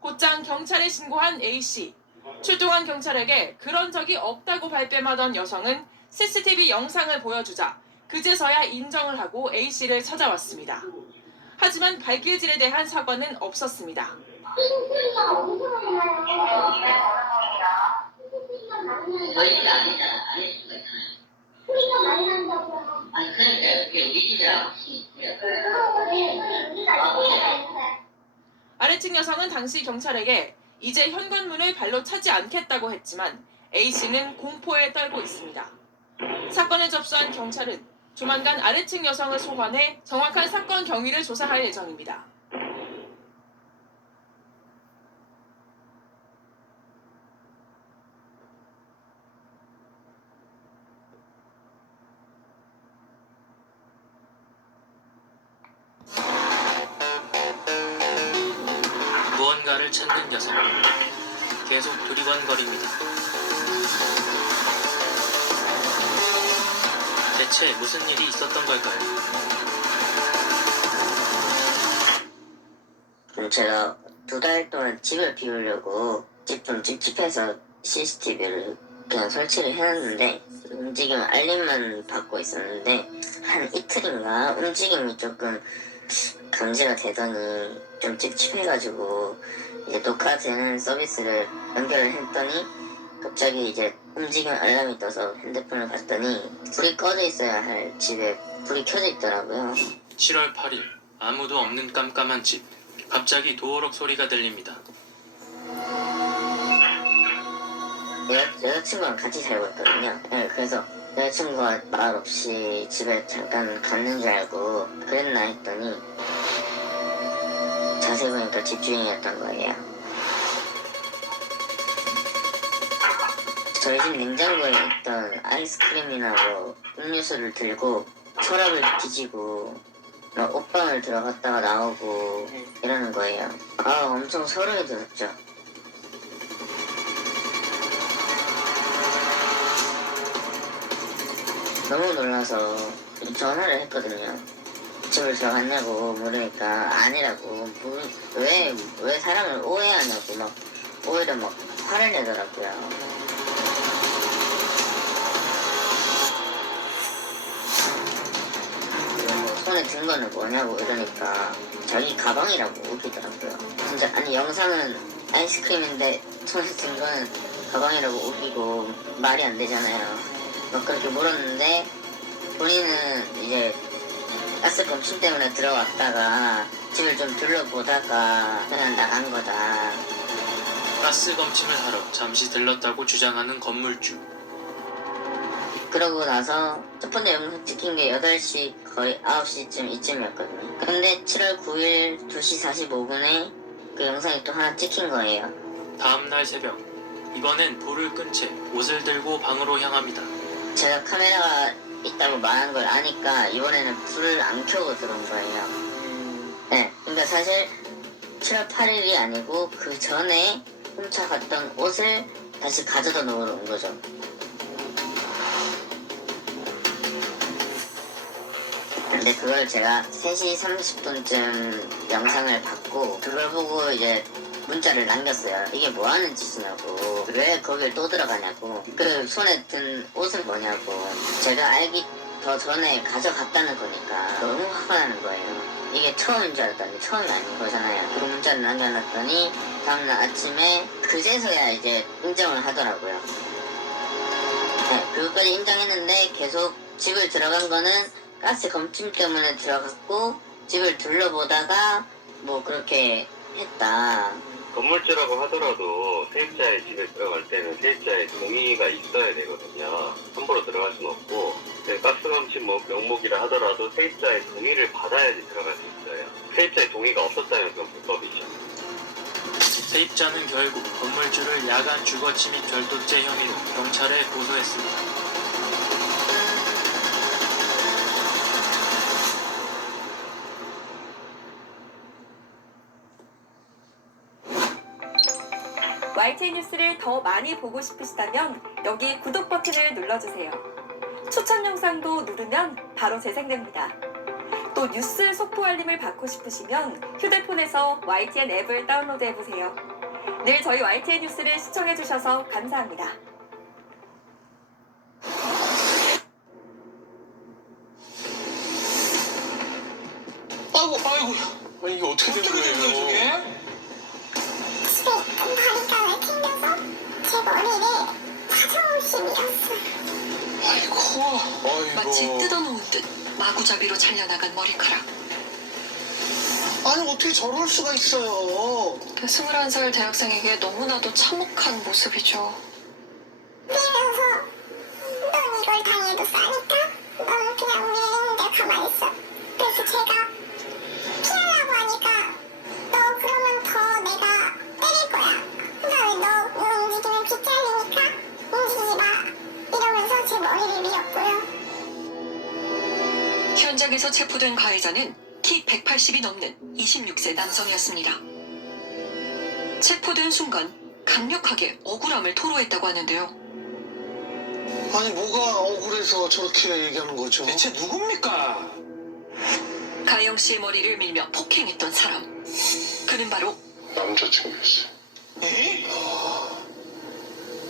곧장 경찰에 신고한 A씨. 출동한 경찰에게 그런 적이 없다고 발뺌하던 여성은 CCTV 영상을 보여주자 그제서야 인정을 하고 A씨를 찾아왔습니다. 하지만 발길질에 대한 사과는 없었습니다. 아래층 여성은 당시 경찰에게 이제 현관문을 발로 차지 않겠다고 했지만 A씨는 공포에 떨고 있습니다. 사건을 접수한 경찰은 조만간 아래층 여성을 소환해 정확한 사건 경위를 조사할 예정입니다. 누군가를 찾는 여성. 계속 두리번거립니다. 대체 무슨 일이 있었던 걸까요? 제가 2달 동안 집을 비우려고 집 좀 찝찝해서 CCTV를 그냥 설치를 해놨는데 움직임 알림만 받고 있었는데 한 이틀인가 움직임이 조금 감지가 되더니 좀 찝찝해가지고 이제 녹화되는 서비스를 연결을 했더니 갑자기 이제 움직임 알람이 떠서 핸드폰을 봤더니 불이 꺼져 있어야 할 집에 불이 켜져 있더라고요. 7월 8일 아무도 없는 깜깜한 집. 갑자기 도어록 소리가 들립니다. 여자친구랑 같이 살고 있거든요. 네, 그래서 여자친구가 말 없이 집에 잠깐 갔는 줄 알고 그랬나 했더니 자세히 보니까 집주인이었던 거예요. 저희 집 냉장고에 있던 아이스크림이나 뭐 음료수를 들고 서랍을 뒤지고 막 옷방을 들어갔다가 나오고 이러는 거예요. 아, 엄청 소름이 돋았죠. 너무 놀라서 전화를 했거든요. 집을 들어갔냐고 물으니까 아니라고 왜 사람을 오해하냐고 막 오히려 막 화를 내더라고요. 손에 든 거는 뭐냐고 이러니까 자기 가방이라고 우기더라고요. 진짜 아니 영상은 아이스크림인데 손에 든 거는 가방이라고 우기고 말이 안 되잖아요. 막 그렇게 물었는데 본인은 이제 가스검 침 때문에 들어왔다가 집을 좀 둘러보다가 그냥 나간 거다. 가스 검침을 하러 잠시 들렀다고 주장하는 건물주. 그러고 나서 첫 번째 영상 찍힌 게 8시 거의 9시쯤 이쯤이었거든요. 근데 7월 9일 2시 45분에 그 영상이 또 하나 찍힌 거예요. 다음날 새벽 이번엔 불을 끈 채 옷을 들고 방으로 향합니다. 제가 카메라가 있다고 말한 걸 아니까 이번에는 불을 안 켜고 들어온 거예요. 네, 그러니까 사실 7월 8일이 아니고 그 전에 훔쳐갔던 옷을 다시 가져다 놓으러 온 거죠. 근데 그걸 제가 3시 30분쯤 영상을 받고 그걸 보고 이제 문자를 남겼어요. 이게 뭐 하는 짓이냐고. 왜 거길 또 들어가냐고. 그 손에 든 옷은 뭐냐고. 제가 알기 더 전에 가져갔다는 거니까 너무 화가 나는 거예요. 이게 처음인 줄 알았더니 처음이 아닌 거잖아요. 그 문자를 남겨놨더니 다음날 아침에 그제서야 이제 인정을 하더라고요. 네, 그것까지 인정했는데 계속 집을 들어간 거는 가스 검침 때문에 들어갔고 집을 둘러보다가 뭐 그렇게 했다. 건물주라고 하더라도 세입자의 집에 들어갈 때는 세입자의 동의가 있어야 되거든요. 함부로 들어갈 수는 없고 가스검침 명목이라 하더라도 세입자의 동의를 받아야지 들어갈 수 있어요. 세입자의 동의가 없었다면 그건 불법이죠. 세입자는 결국 건물주를 야간 주거침입 절도죄 혐의로 경찰에 고소했습니다. YTN 뉴스를 더 많이 보고 싶으시다면 여기 구독 버튼을 눌러주세요. 추천 영상도 누르면 바로 재생됩니다. 또 뉴스 속보 알림을 받고 싶으시면 휴대폰에서 YTN 앱을 다운로드해보세요. 늘 저희 YTN 뉴스를 시청해주셔서 감사합니다. 아이고, 이게 어떻게 된 거예요? 집에 금발가를 튕겨서 제 머리를 사정없이 밀었어요. 마치 뜯어놓은 듯 마구잡이로 잘려나간 머리카락. 아니 어떻게 저럴 수가 있어요. 21살 대학생에게 너무나도 참혹한 모습이죠. 뛰면서 넌 이걸 당해도 싸니까 넌 그냥 밀리는데 가만히 있어. 그래서 제가 피하려고 하니까 너 그러면 더 내가 때릴 거야. 그다음에 너 움직이면 피 잘리니까 움직이지 마. 이러면서 제 머리를 밀었고요. 현장에서 체포된 가해자는 키 180이 넘는 26세 남성이었습니다. 체포된 순간 강력하게 억울함을 토로했다고 하는데요. 아니 뭐가 억울해서 저렇게 얘기하는 거죠? 대체 누굽니까? 가영 씨의 머리를 밀며 폭행했던 사람. 그는 바로 남자친구였어요. 에?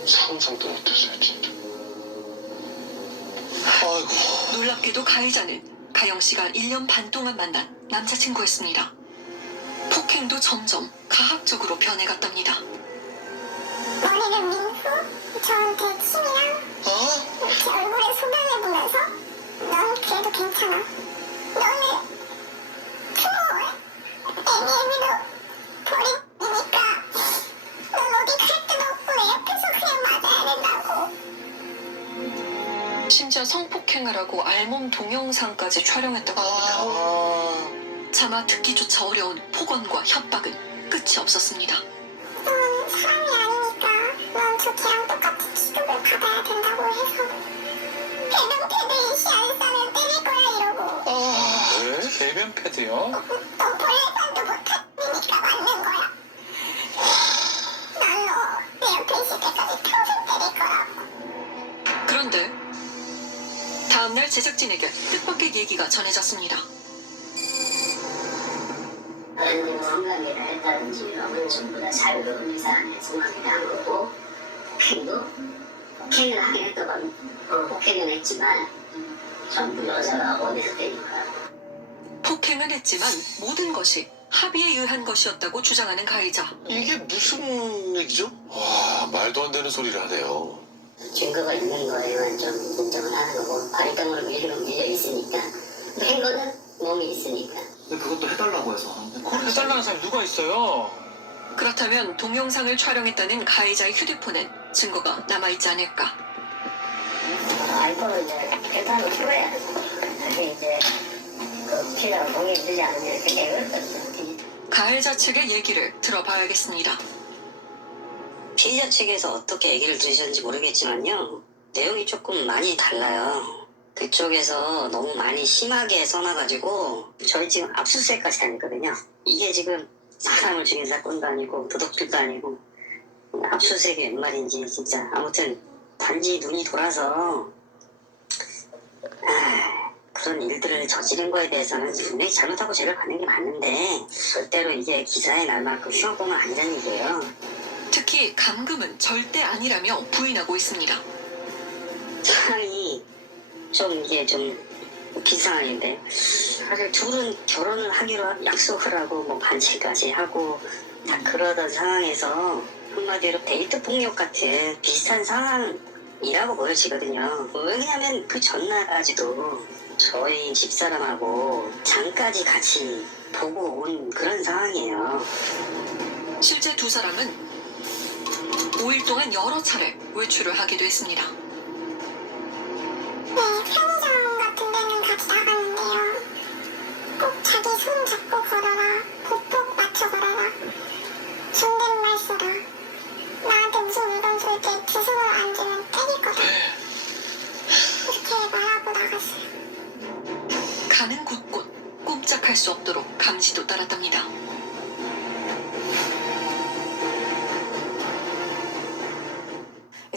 상상도 못했어요, 진짜. 아이고. 놀랍게도 가해자는 가영 씨가 1년 반 동안 만난 남자친구였습니다. 폭행도 점점 가학적으로 변해갔답니다. 머리를 민 후 저한테 침이랑 이렇게 얼굴에 소변해보면서 넌 그래도 괜찮아. 너는 부모 애미애미도 버리니까 넌 어디 갈 데도 없고 내 옆에서 그냥 맞아야 된다고. 심지어 성폭행을 하고 알몸 동영상까지 촬영했다고 합니다. 차마 듣기조차 어려운 폭언과 협박은 끝이 없었습니다. 넌 사람이 아니니까 넌 저 걔랑 똑같은 취급을 받아야 된다고 해서 배변 패드 이시 안 싸면 때릴 거야 이러고. 네? 배변 패드요? 너 벌레반도 못하니까 맞는 거야. 난 너 내 옆에 있을 때까지 평생 때릴 거라고. 그런데 다음날 제작진에게 뜻밖의 얘기가 전해졌습니다. 건강이라 했다든지 이런 전부 다 자유로운 의사안에 정확하게 한 거고 폭행을 하긴 했더만 폭행은 했지만 전부 여자가 어디서 때릴까. 폭행은 했지만 모든 것이 합의에 의한 것이었다고 주장하는 가해자. 이게 무슨 얘기죠? 와, 말도 안 되는 소리를 하네요. 증거가 있는 거에만 좀 인정을 하는 거고 발등으로 밀려 있으니까 한 거는 몸이 있으니까. 그것도 해달라고 해서. 그걸 해달라는 사람이 누가 있어요? 그렇다면 동영상을 촬영했다는 가해자의 휴대폰엔 증거가 남아있지 않을까. 알코올 이제 필터로 풀어야 돼. 그게 이제 그 피자가 동의 되지 않으면 이렇게 깨끗거든요. 가해자 측의 얘기를 들어봐야겠습니다. 피의자 측에서 어떻게 얘기를 들으셨는지 모르겠지만요. 내용이 조금 많이 달라요. 그쪽에서 너무 많이 심하게 써놔가지고 저희 지금 압수수색까지 다녔거든요. 이게 지금 사람을 죽인 사건도 아니고 도둑질도 아니고 압수수색이 웬 말인지 진짜 아무튼 단지 눈이 돌아서 그런 일들을 저지른 거에 대해서는 분명히 잘못하고 죄를 받는 게 맞는데 절대로 이게 기사에 날 만큼 흉악 보면 아니라는 얘기예요. 특히 감금은 절대 아니라며 부인하고 있습니다. 사람이 좀 이게 좀 웃긴 상황인데 사실 둘은 결혼을 하기로 약속을 하고 뭐 반지까지 하고 다 그러던 상황에서 한마디로 데이트 폭력 같은 비슷한 상황이라고 보여지거든요. 왜냐하면 그 전날까지도 저희 집사람하고 장까지 같이 보고 온 그런 상황이에요. 실제 두 사람은 5일 동안 여러 차례 외출을 하기도 했습니다. 네, 편의점 같은 데는 같이 나갔는데요. 꼭 자기 손 잡고 걸어라. 보폭 맞춰 걸어라. 존댓말 써라. 나한테 무슨 물건 줄 때 두 손을 안 주면 때릴 거다. 이렇게 말하고 나갔어요. 가는 곳곳 꼼짝할 수 없도록 감시도 따랐답니다.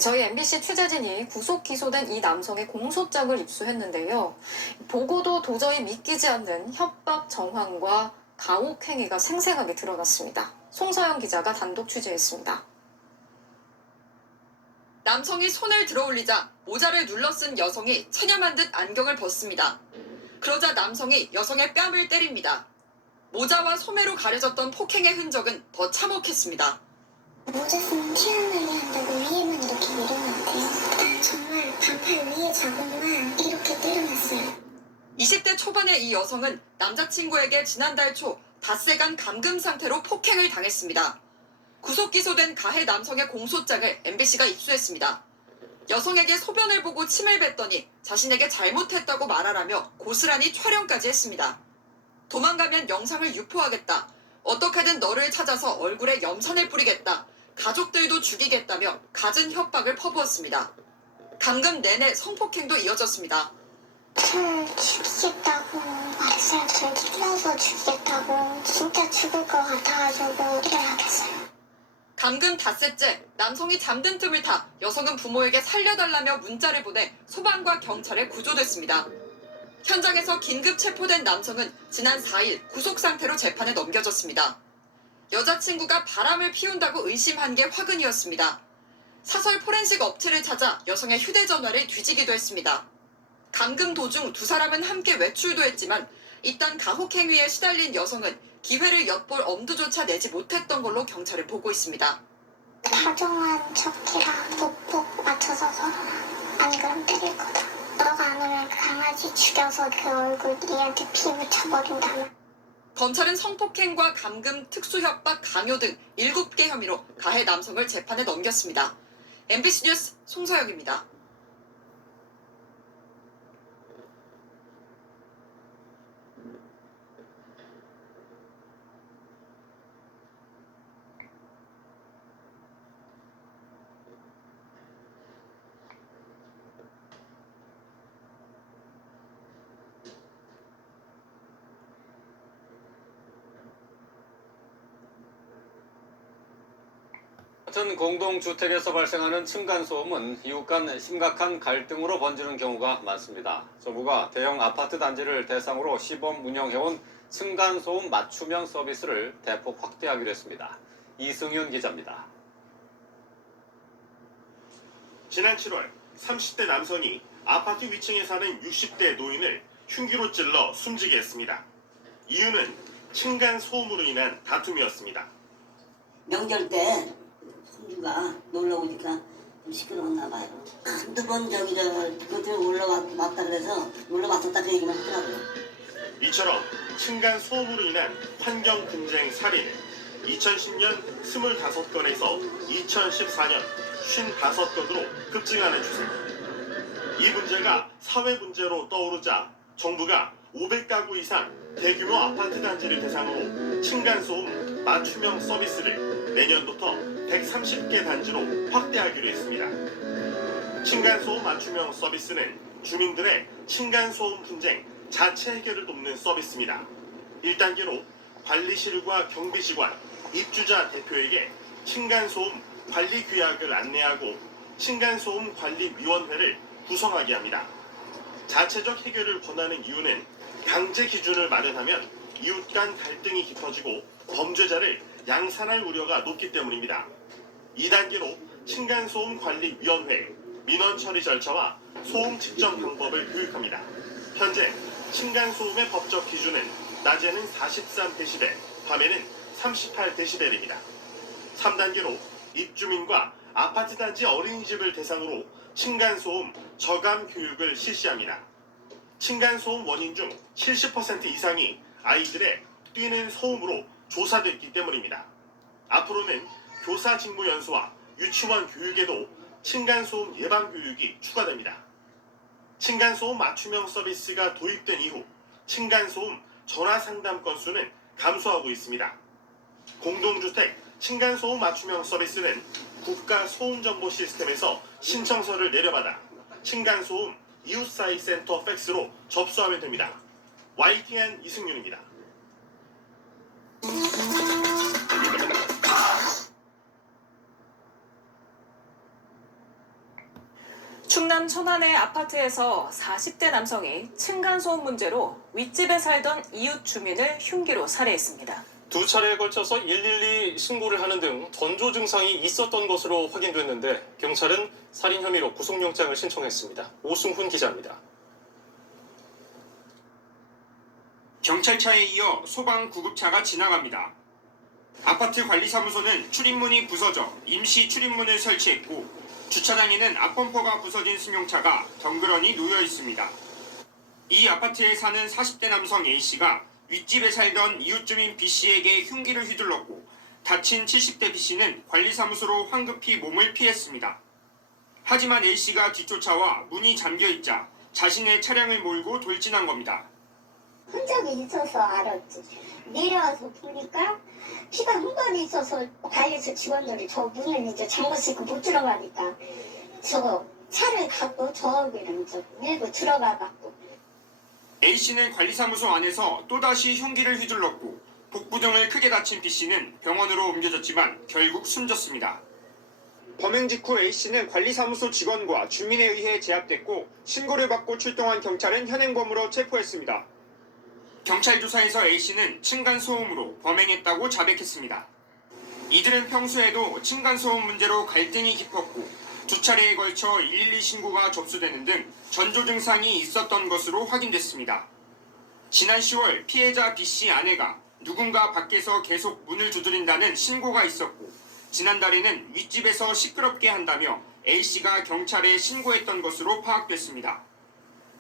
저희 MBC 취재진이 구속 기소된 이 남성의 공소장을 입수했는데요. 보고도 도저히 믿기지 않는 협박 정황과 가혹 행위가 생생하게 드러났습니다. 송서영 기자가 단독 취재했습니다. 남성이 손을 들어올리자 모자를 눌러 쓴 여성이 체념한 듯 안경을 벗습니다. 그러자 남성이 여성의 뺨을 때립니다. 모자와 소매로 가려졌던 폭행의 흔적은 더 참혹했습니다. 모자 쓰면 피 안 나게 한다고 위에만 이렇게 내려놨대요. 정말 반팔 위에 자국만 이렇게 때려놨어요. 20대 초반의 이 여성은 남자친구에게 지난달 초 닷새간 감금 상태로 폭행을 당했습니다. 구속 기소된 가해 남성의 공소장을 MBC가 입수했습니다. 여성에게 소변을 보고 침을 뱉더니 자신에게 잘못했다고 말하라며 고스란히 촬영까지 했습니다. 도망가면 영상을 유포하겠다. 어떻게든 너를 찾아서 얼굴에 염산을 뿌리겠다. 가족들도 죽이겠다며 갖은 협박을 퍼부었습니다. 감금 내내 성폭행도 이어졌습니다. 저를 죽이겠다고 말했어요. 저를 찔러서 죽이겠다고. 진짜 죽을 것 같아가지고 일어나겠어요. 감금 닷새째 남성이 잠든 틈을 타 여성은 부모에게 살려달라며 문자를 보내 소방과 경찰에 구조됐습니다. 현장에서 긴급 체포된 남성은 지난 4일 구속 상태로 재판에 넘겨졌습니다. 여자친구가 바람을 피운다고 의심한 게 화근이었습니다. 사설 포렌식 업체를 찾아 여성의 휴대전화를 뒤지기도 했습니다. 감금 도중 두 사람은 함께 외출도 했지만 이딴 가혹행위에 시달린 여성은 기회를 엿볼 엄두조차 내지 못했던 걸로 경찰은 보고 있습니다. 다정한 척이랑 뽁뽁 맞춰서 서로랑 안 그럼 때릴 거다. 너가 안 오면 강아지 죽여서 그 얼굴 니한테 피 묻혀버린다면. 검찰은 성폭행과 감금, 특수협박, 강요 등 7개 혐의로 가해 남성을 재판에 넘겼습니다. MBC 뉴스 송서영입니다. 같은 공동주택에서 발생하는 층간소음은 이웃 간 심각한 갈등으로 번지는 경우가 많습니다. 정부가 대형 아파트 단지를 대상으로 시범 운영해온 층간소음 맞춤형 서비스를 대폭 확대하기로 했습니다. 이승윤 기자입니다. 지난 7월 30대 남성이 아파트 위층에 사는 60대 노인을 흉기로 찔러 숨지게 했습니다. 이유는 층간소음으로 인한 다툼이었습니다. 명절 때 손주가 놀러 오니까 좀 시끄러웠나 봐요. 한두 번 그때 올라왔다 그래서 놀러 왔었다 그 얘기만 하더라고요. 이처럼 층간소음으로 인한 환경 분쟁 살인은 2010년 25건에서 2014년 55건으로 급증하는 추세. 이 문제가 사회 문제로 떠오르자 정부가 500가구 이상 대규모 아파트 단지를 대상으로 층간소음 맞춤형 서비스를 내년부터 130개 단지로 확대하기로 했습니다. 층간소음 맞춤형 서비스는 주민들의 층간소음 분쟁 자체 해결을 돕는 서비스입니다. 1단계로 관리실과 경비시관, 입주자 대표에게 층간소음 관리 규약을 안내하고 층간소음 관리위원회를 구성하게 합니다. 자체적 해결을 권하는 이유는 강제 기준을 마련하면 이웃 간 갈등이 깊어지고 범죄자를 양산할 우려가 높기 때문입니다. 2단계로 층간소음 관리위원회, 민원 처리 절차와 소음 측정 방법을 교육합니다. 현재 층간소음의 법적 기준은 낮에는 43데시벨, 밤에는 38데시벨입니다. 3단계로 입주민과 아파트 단지 어린이집을 대상으로 층간소음 저감 교육을 실시합니다. 층간소음 원인 중 70% 이상이 아이들의 뛰는 소음으로 조사됐기 때문입니다. 앞으로는 교사 직무 연수와 유치원 교육에도 층간소음 예방 교육이 추가됩니다. 층간소음 맞춤형 서비스가 도입된 이후 층간소음 전화 상담 건수는 감소하고 있습니다. 공동주택 층간소음 맞춤형 서비스는 국가소음정보 시스템에서 신청서를 내려받아 층간소음 이웃사이 센터 팩스로 접수하면 됩니다. YTN 이승윤입니다. 충남 천안의 아파트에서 40대 남성이 층간소음 문제로 윗집에 살던 이웃 주민을 흉기로 살해했습니다. 두 차례에 걸쳐서 112 신고를 하는 등 전조 증상이 있었던 것으로 확인됐는데 경찰은 살인 혐의로 구속영장을 신청했습니다. 오승훈 기자입니다. 경찰차에 이어 소방 구급차가 지나갑니다. 아파트 관리사무소는 출입문이 부서져 임시 출입문을 설치했고 주차장에는 앞범퍼가 부서진 승용차가 덩그러니 놓여 있습니다. 이 아파트에 사는 40대 남성 A씨가 윗집에 살던 이웃주민 B씨에게 흉기를 휘둘렀고 다친 70대 B씨는 관리사무소로 황급히 몸을 피했습니다. 하지만 A씨가 뒤쫓아와 문이 잠겨있자 자신의 차량을 몰고 돌진한 겁니다. 흔적이 있어서 알았지. 내려와서 보니까 피가 흠뻑이 있어서 관리소 직원들이 저 문을 이제 잠궈쓰고 못 들어가니까 저거 차를 갖고 저기를 이제 밀고 들어가갖고 A씨는 관리사무소 안에서 또다시 흉기를 휘둘렀고 복부 등을 크게 다친 B씨는 병원으로 옮겨졌지만 결국 숨졌습니다. 범행 직후 A씨는 관리사무소 직원과 주민에 의해 제압됐고 신고를 받고 출동한 경찰은 현행범으로 체포했습니다. 경찰 조사에서 A씨는 층간소음으로 범행했다고 자백했습니다. 이들은 평소에도 층간소음 문제로 갈등이 깊었고 두 차례에 걸쳐 112 신고가 접수되는 등 전조 증상이 있었던 것으로 확인됐습니다. 지난 10월 피해자 B씨 아내가 누군가 밖에서 계속 문을 두드린다는 신고가 있었고 지난달에는 윗집에서 시끄럽게 한다며 A씨가 경찰에 신고했던 것으로 파악됐습니다.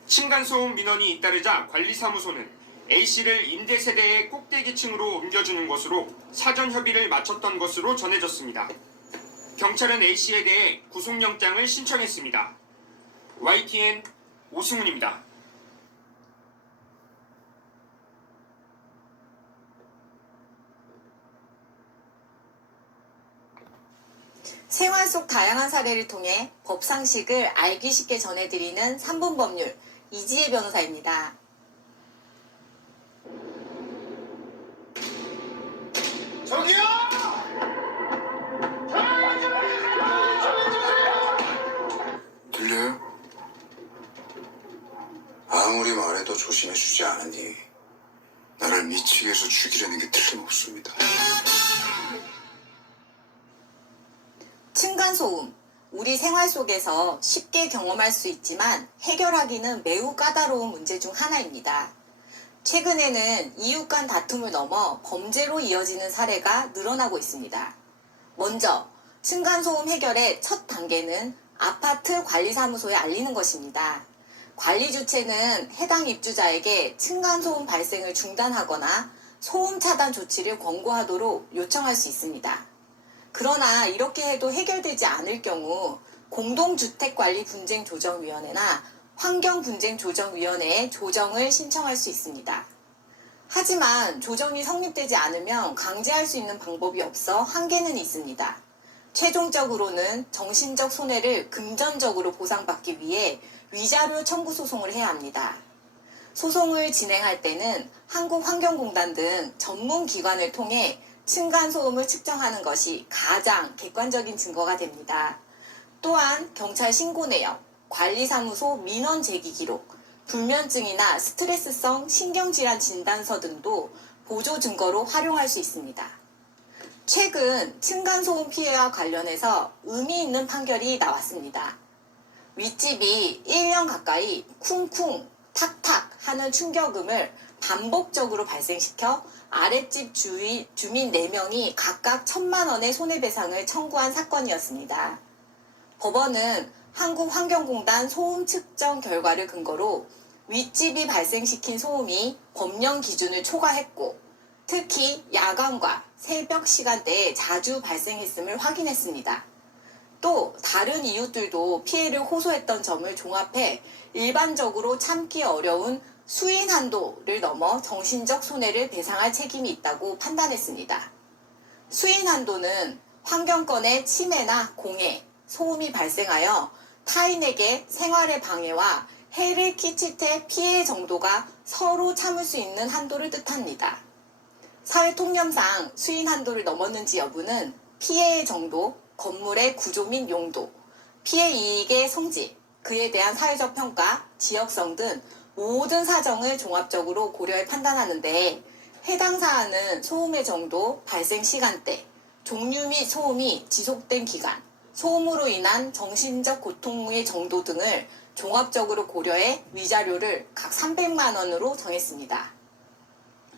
층간소음 민원이 잇따르자 관리사무소는 A씨를 임대세대의 꼭대기층으로 옮겨주는 것으로 사전 협의를 마쳤던 것으로 전해졌습니다. 경찰은 A씨에 대해 구속영장을 신청했습니다. YTN 오승훈입니다. 생활 속 다양한 사례를 통해 법 상식을 알기 쉽게 전해드리는 3분 법률 이지혜 변호사입니다. 저기요! 들려요? 아무리 말해도 조심해주지 않으니 나를 미치게 해서 죽이려는 게 틀림없습니다. 층간소음. 우리 생활 속에서 쉽게 경험할 수 있지만 해결하기는 매우 까다로운 문제 중 하나입니다. 최근에는 이웃 간 다툼을 넘어 범죄로 이어지는 사례가 늘어나고 있습니다. 먼저 층간소음 해결의 첫 단계는 아파트 관리사무소에 알리는 것입니다. 관리 주체는 해당 입주자에게 층간소음 발생을 중단하거나 소음 차단 조치를 권고하도록 요청할 수 있습니다. 그러나 이렇게 해도 해결되지 않을 경우 공동주택관리분쟁조정위원회나 환경분쟁조정위원회에 조정을 신청할 수 있습니다. 하지만 조정이 성립되지 않으면 강제할 수 있는 방법이 없어 한계는 있습니다. 최종적으로는 정신적 손해를 금전적으로 보상받기 위해 위자료 청구 소송을 해야 합니다. 소송을 진행할 때는 한국환경공단 등 전문 기관을 통해 층간소음을 측정하는 것이 가장 객관적인 증거가 됩니다. 또한 경찰 신고 내역, 관리사무소 민원 제기 기록, 불면증이나 스트레스성 신경질환 진단서 등도 보조 증거로 활용할 수 있습니다. 최근 층간소음 피해와 관련해서 의미 있는 판결이 나왔습니다. 윗집이 1년 가까이 쿵쿵, 탁탁 하는 충격음을 반복적으로 발생시켜 아랫집 주민 4명이 각각 1,000만 원의 손해배상을 청구한 사건이었습니다. 법원은 한국환경공단 소음 측정 결과를 근거로 윗집이 발생시킨 소음이 법령 기준을 초과했고 특히 야간과 새벽 시간대에 자주 발생했음을 확인했습니다. 또 다른 이웃들도 피해를 호소했던 점을 종합해 일반적으로 참기 어려운 수인 한도를 넘어 정신적 손해를 배상할 책임이 있다고 판단했습니다. 수인 한도는 환경권의 침해나 공해, 소음이 발생하여 타인에게 생활의 방해와 해를 끼칠 때 피해 정도가 서로 참을 수 있는 한도를 뜻합니다. 사회통념상 수인 한도를 넘었는지 여부는 피해의 정도, 건물의 구조 및 용도, 피해 이익의 성질, 그에 대한 사회적 평가, 지역성 등 모든 사정을 종합적으로 고려해 판단하는데 해당 사안은 소음의 정도, 발생 시간대, 종류 및 소음이 지속된 기간, 소음으로 인한 정신적 고통의 정도 등을 종합적으로 고려해 위자료를 각 300만 원으로 정했습니다.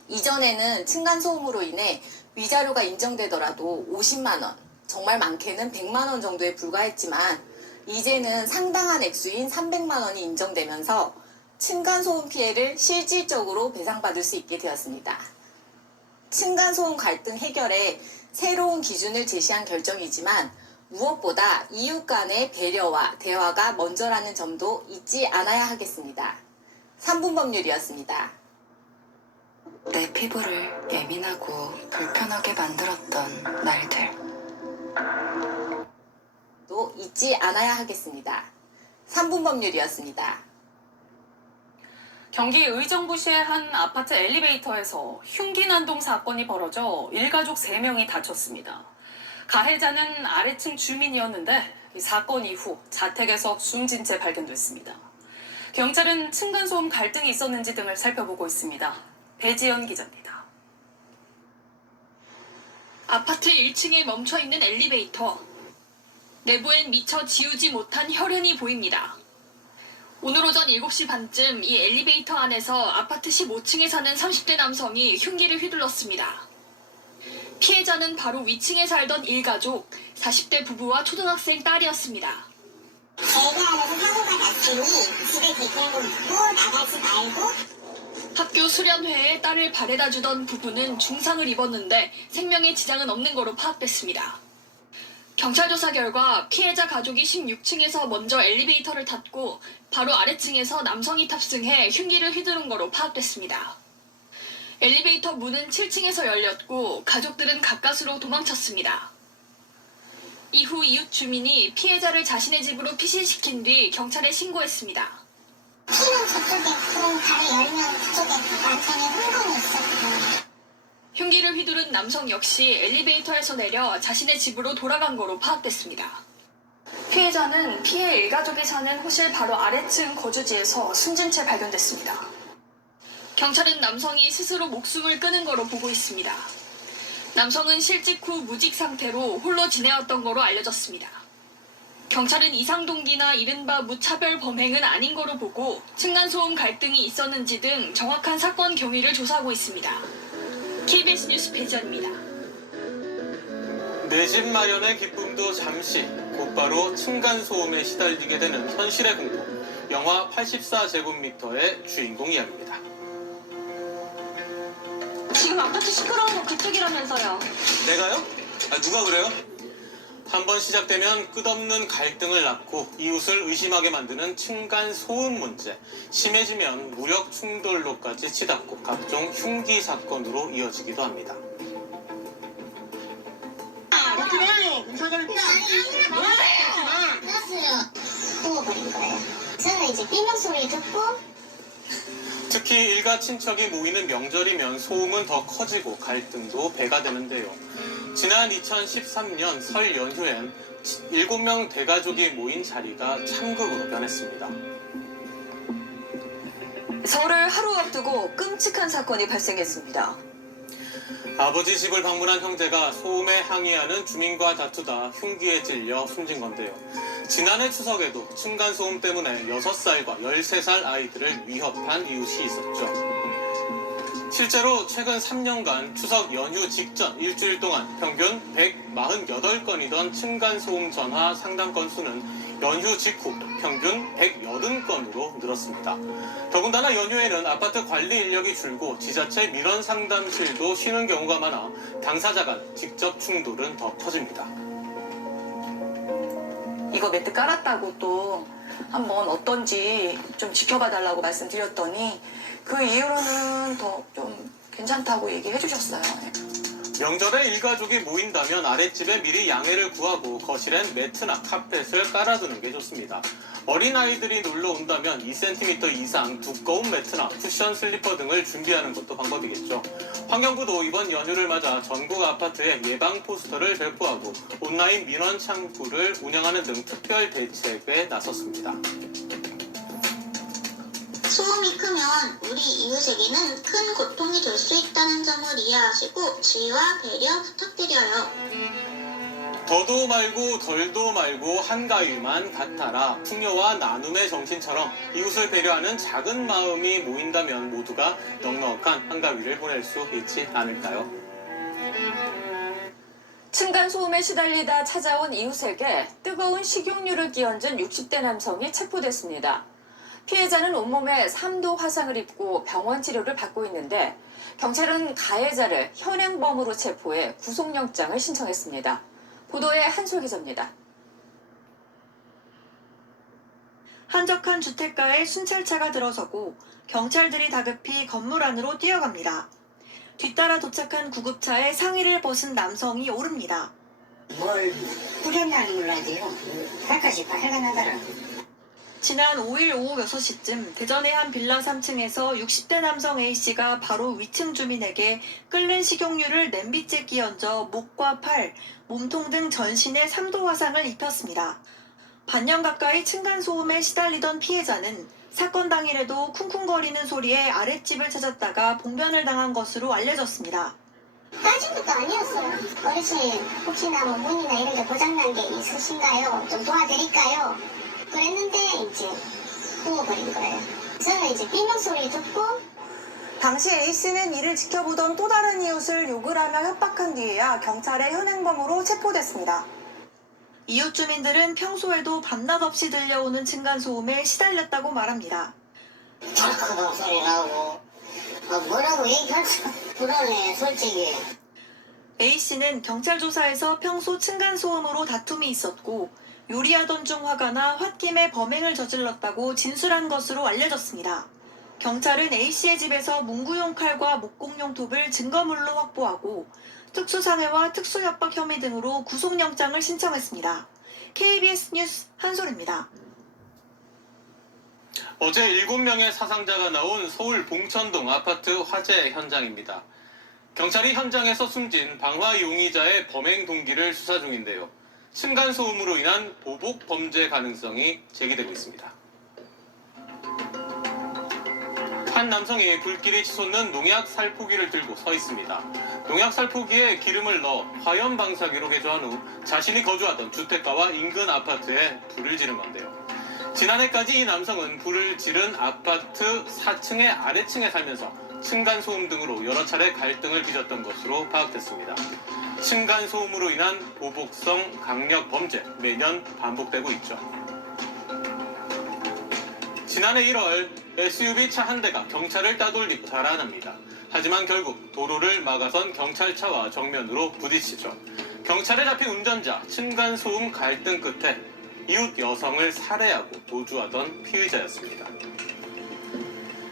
이전에는 층간소음으로 인해 위자료가 인정되더라도 50만 원, 정말 많게는 100만 원 정도에 불과했지만 이제는 상당한 액수인 300만 원이 인정되면서 층간소음 피해를 실질적으로 배상받을 수 있게 되었습니다. 층간소음 갈등 해결에 새로운 기준을 제시한 결정이지만 무엇보다 이웃 간의 배려와 대화가 먼저라는 점도 잊지 않아야 하겠습니다. 3분 법률이었습니다. 내 피부를 예민하고 불편하게 만들었던 날들. 또 잊지 않아야 하겠습니다. 3분 법률이었습니다. 경기 의정부시의 한 아파트 엘리베이터에서 흉기 난동 사건이 벌어져 일가족 3명이 다쳤습니다. 가해자는 아래층 주민이었는데 이 사건 이후 자택에서 숨진 채 발견됐습니다. 경찰은 층간소음 갈등이 있었는지 등을 살펴보고 있습니다. 배지연 기자입니다. 아파트 1층에 멈춰있는 엘리베이터. 내부엔 미처 지우지 못한 혈흔이 보입니다. 오늘 오전 7시 반쯤 이 엘리베이터 안에서 아파트 15층에 사는 30대 남성이 흉기를 휘둘렀습니다. 피해자는 바로 위층에 살던 일가족, 40대 부부와 초등학생 딸이었습니다. 제가 안에서 사고가 났으니 집에 계시는 묻고 나가지 말고. 학교 수련회에 딸을 바래다 주던 부부는 중상을 입었는데 생명에 지장은 없는 거로 파악됐습니다. 경찰 조사 결과 피해자 가족이 16층에서 먼저 엘리베이터를 탔고 바로 아래층에서 남성이 탑승해 흉기를 휘두른 거로 파악됐습니다. 엘리베이터 문은 7층에서 열렸고 가족들은 가까스로 도망쳤습니다. 이후 이웃 주민이 피해자를 자신의 집으로 피신시킨 뒤 경찰에 신고했습니다. 피는 저쪽에 그럼 바로 열면 그쪽에 남성의 흥건이 있었고. 흉기를 휘두른 남성 역시 엘리베이터에서 내려 자신의 집으로 돌아간 거로 파악됐습니다. 피해자는 피해 일가족이 사는 호실 바로 아래층 거주지에서 숨진 채 발견됐습니다. 경찰은 남성이 스스로 목숨을 끊은 거로 보고 있습니다. 남성은 실직 후 무직 상태로 홀로 지내었던 거로 알려졌습니다. 경찰은 이상 동기나 이른바 무차별 범행은 아닌 거로 보고 층간소음 갈등이 있었는지 등 정확한 사건 경위를 조사하고 있습니다. KBS 뉴스 배지연입니다. 내 집 마련의 기쁨도 잠시 곧바로 층간소음에 시달리게 되는 현실의 공포. 영화 84제곱미터의 주인공 이야기입니다. 지금 아파트 시끄러운 거 그쪽이라면서요. 내가요? 누가 그래요? 한번 시작되면 끝없는 갈등을 낳고 이웃을 의심하게 만드는 층간소음 문제. 심해지면 무력 충돌로까지 치닫고 각종 흉기 사건으로 이어지기도 합니다. 먹지 마요. 경찰관입니다. 뭐예요? 알았어요. 구워버린 거예요. 저는 이제 삐명 소리 듣고. 특히 일가 친척이 모이는 명절이면 소음은 더 커지고 갈등도 배가 되는데요. 지난 2013년 설 연휴엔 7명 대가족이 모인 자리가 참극으로 변했습니다. 설을 하루 앞두고 끔찍한 사건이 발생했습니다. 아버지 집을 방문한 형제가 소음에 항의하는 주민과 다투다 흉기에 찔려 숨진 건데요. 지난해 추석에도 층간소음 때문에 6살과 13살 아이들을 위협한 이웃이 있었죠. 실제로 최근 3년간 추석 연휴 직전 일주일 동안 평균 148건이던 층간소음 전화 상담 건수는 연휴 직후 평균 180건으로 늘었습니다. 더군다나 연휴에는 아파트 관리 인력이 줄고 지자체 민원 상담실도 쉬는 경우가 많아 당사자 간 직접 충돌은 더 커집니다. 이거 매트 깔았다고 또 한번 어떤지 좀 지켜봐 달라고 말씀드렸더니 그 이후로는 더 좀 괜찮다고 얘기해 주셨어요. 명절에 일가족이 모인다면 아랫집에 미리 양해를 구하고 거실엔 매트나 카펫을 깔아두는 게 좋습니다. 어린아이들이 놀러 온다면 2cm 이상 두꺼운 매트나 쿠션 슬리퍼 등을 준비하는 것도 방법이겠죠. 환경부도 이번 연휴를 맞아 전국 아파트에 예방 포스터를 배포하고 온라인 민원 창구를 운영하는 등 특별 대책에 나섰습니다. 소음이 크면 우리 이웃에게는 큰 고통이 될 수 있다는 점을 이해하시고 지혜와 배려 부탁드려요. 더도 말고 덜도 말고 한가위만 같아라. 풍요와 나눔의 정신처럼 이웃을 배려하는 작은 마음이 모인다면 모두가 넉넉한 한가위를 보낼 수 있지 않을까요? 층간소음에 시달리다 찾아온 이웃에게 뜨거운 식용유를 끼얹은 60대 남성이 체포됐습니다. 피해자는 온몸에 3도 화상을 입고 병원 치료를 받고 있는데 경찰은 가해자를 현행범으로 체포해 구속영장을 신청했습니다. 보도에 한솔 기자입니다. 한적한 주택가에 순찰차가 들어서고 경찰들이 다급히 건물 안으로 뛰어갑니다. 뒤따라 도착한 구급차에 상의를 벗은 남성이 오릅니다. 뭘 뿌렸나는 몰라도요. 가까이 빨간하더라고요. 지난 5일 오후 6시쯤 대전의 한 빌라 3층에서 60대 남성 A씨가 바로 위층 주민에게 끓는 식용유를 냄비째 끼얹어 목과 팔, 몸통 등 전신에 3도 화상을 입혔습니다. 반년 가까이 층간소음에 시달리던 피해자는 사건 당일에도 쿵쿵거리는 소리에 아랫집을 찾았다가 봉변을 당한 것으로 알려졌습니다. 따진 것도 아니었어요. 어르신 혹시나 뭐 문이나 이런 게 고장난 게 있으신가요? 좀 도와드릴까요? 그랬는데 이제 구워버린 거예요. 저는 이제 삐명 소리 듣고 당시 A씨는 이를 지켜보던 또 다른 이웃을 욕을 하며 협박한 뒤에야 경찰의 현행범으로 체포됐습니다. 이웃 주민들은 평소에도 밤낮 없이 들려오는 층간소음에 시달렸다고 말합니다. 덜커덕 소리 나고 뭐라고 얘기하자 불안해 솔직히. A씨는 경찰 조사에서 평소 층간소음으로 다툼이 있었고 요리하던 중 화가 나 홧김에 범행을 저질렀다고 진술한 것으로 알려졌습니다. 경찰은 A씨의 집에서 문구용 칼과 목공용 톱을 증거물로 확보하고 특수상해와 특수협박 혐의 등으로 구속영장을 신청했습니다. KBS 뉴스 한솔입니다. 어제 7명의 사상자가 나온 서울 봉천동 아파트 화재 현장입니다. 경찰이 현장에서 숨진 방화 용의자의 범행 동기를 수사 중인데요. 층간소음으로 인한 보복 범죄 가능성이 제기되고 있습니다. 한 남성이 불길이 치솟는 농약 살포기를 들고 서 있습니다. 농약 살포기에 기름을 넣어 화염 방사기로 개조한 후 자신이 거주하던 주택가와 인근 아파트에 불을 지른 건데요. 지난해까지 이 남성은 불을 지른 아파트 4층의 아래층에 살면서 층간소음 등으로 여러 차례 갈등을 빚었던 것으로 파악됐습니다. 층간소음으로 인한 보복성 강력 범죄 매년 반복되고 있죠. 지난해 1월 SUV 차 한 대가 경찰을 따돌리고 자라납니다. 하지만 결국 도로를 막아선 경찰차와 정면으로 부딪히죠. 경찰에 잡힌 운전자 층간소음 갈등 끝에 이웃 여성을 살해하고 도주하던 피의자였습니다.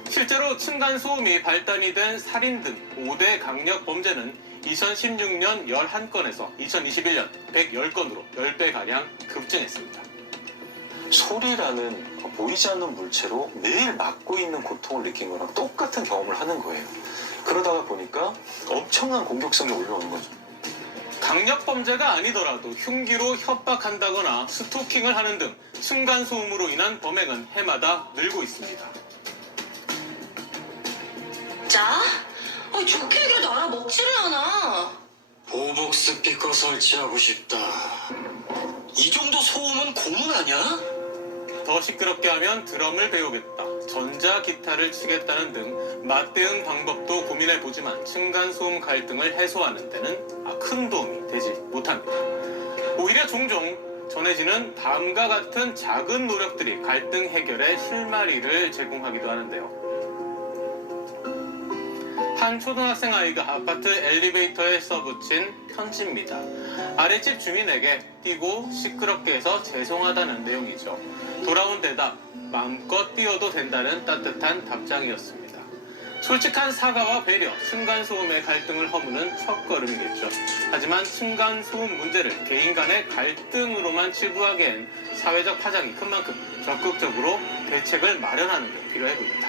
실제로 층간소음이 발단이 된 살인 등 5대 강력 범죄는 2016년 11건에서 2021년 110건으로 10배가량 급증했습니다. 소리라는 보이지 않는 물체로 매일 맞고 있는 고통을 느낀 거랑 똑같은 경험을 하는 거예요. 그러다가 보니까 엄청난 공격성이 올라오는 거죠. 강력 범죄가 아니더라도 흉기로 협박한다거나 스토킹을 하는 등 층간소음으로 인한 범행은 해마다 늘고 있습니다. 자? 좋게 얘기라도 알아먹지를 않아. 보복 스피커 설치하고 싶다. 이 정도 소음은 고문 아니야? 더 시끄럽게 하면 드럼을 배우겠다, 전자기타를 치겠다는 등 맞대응 방법도 고민해보지만 층간소음 갈등을 해소하는 데는 큰 도움이 되지 못합니다. 오히려 종종 전해지는 다음과 같은 작은 노력들이 갈등 해결의 실마리를 제공하기도 하는데요. 한 초등학생 아이가 아파트 엘리베이터에 써붙인 편지입니다. 아랫집 주민에게 뛰고 시끄럽게 해서 죄송하다는 내용이죠. 돌아온 대답, 마음껏 뛰어도 된다는 따뜻한 답장이었습니다. 솔직한 사과와 배려, 층간소음의 갈등을 허무는 첫걸음이겠죠. 하지만 층간소음 문제를 개인 간의 갈등으로만 치부하기엔 사회적 파장이 큰 만큼 적극적으로 대책을 마련하는 게 필요해 보입니다.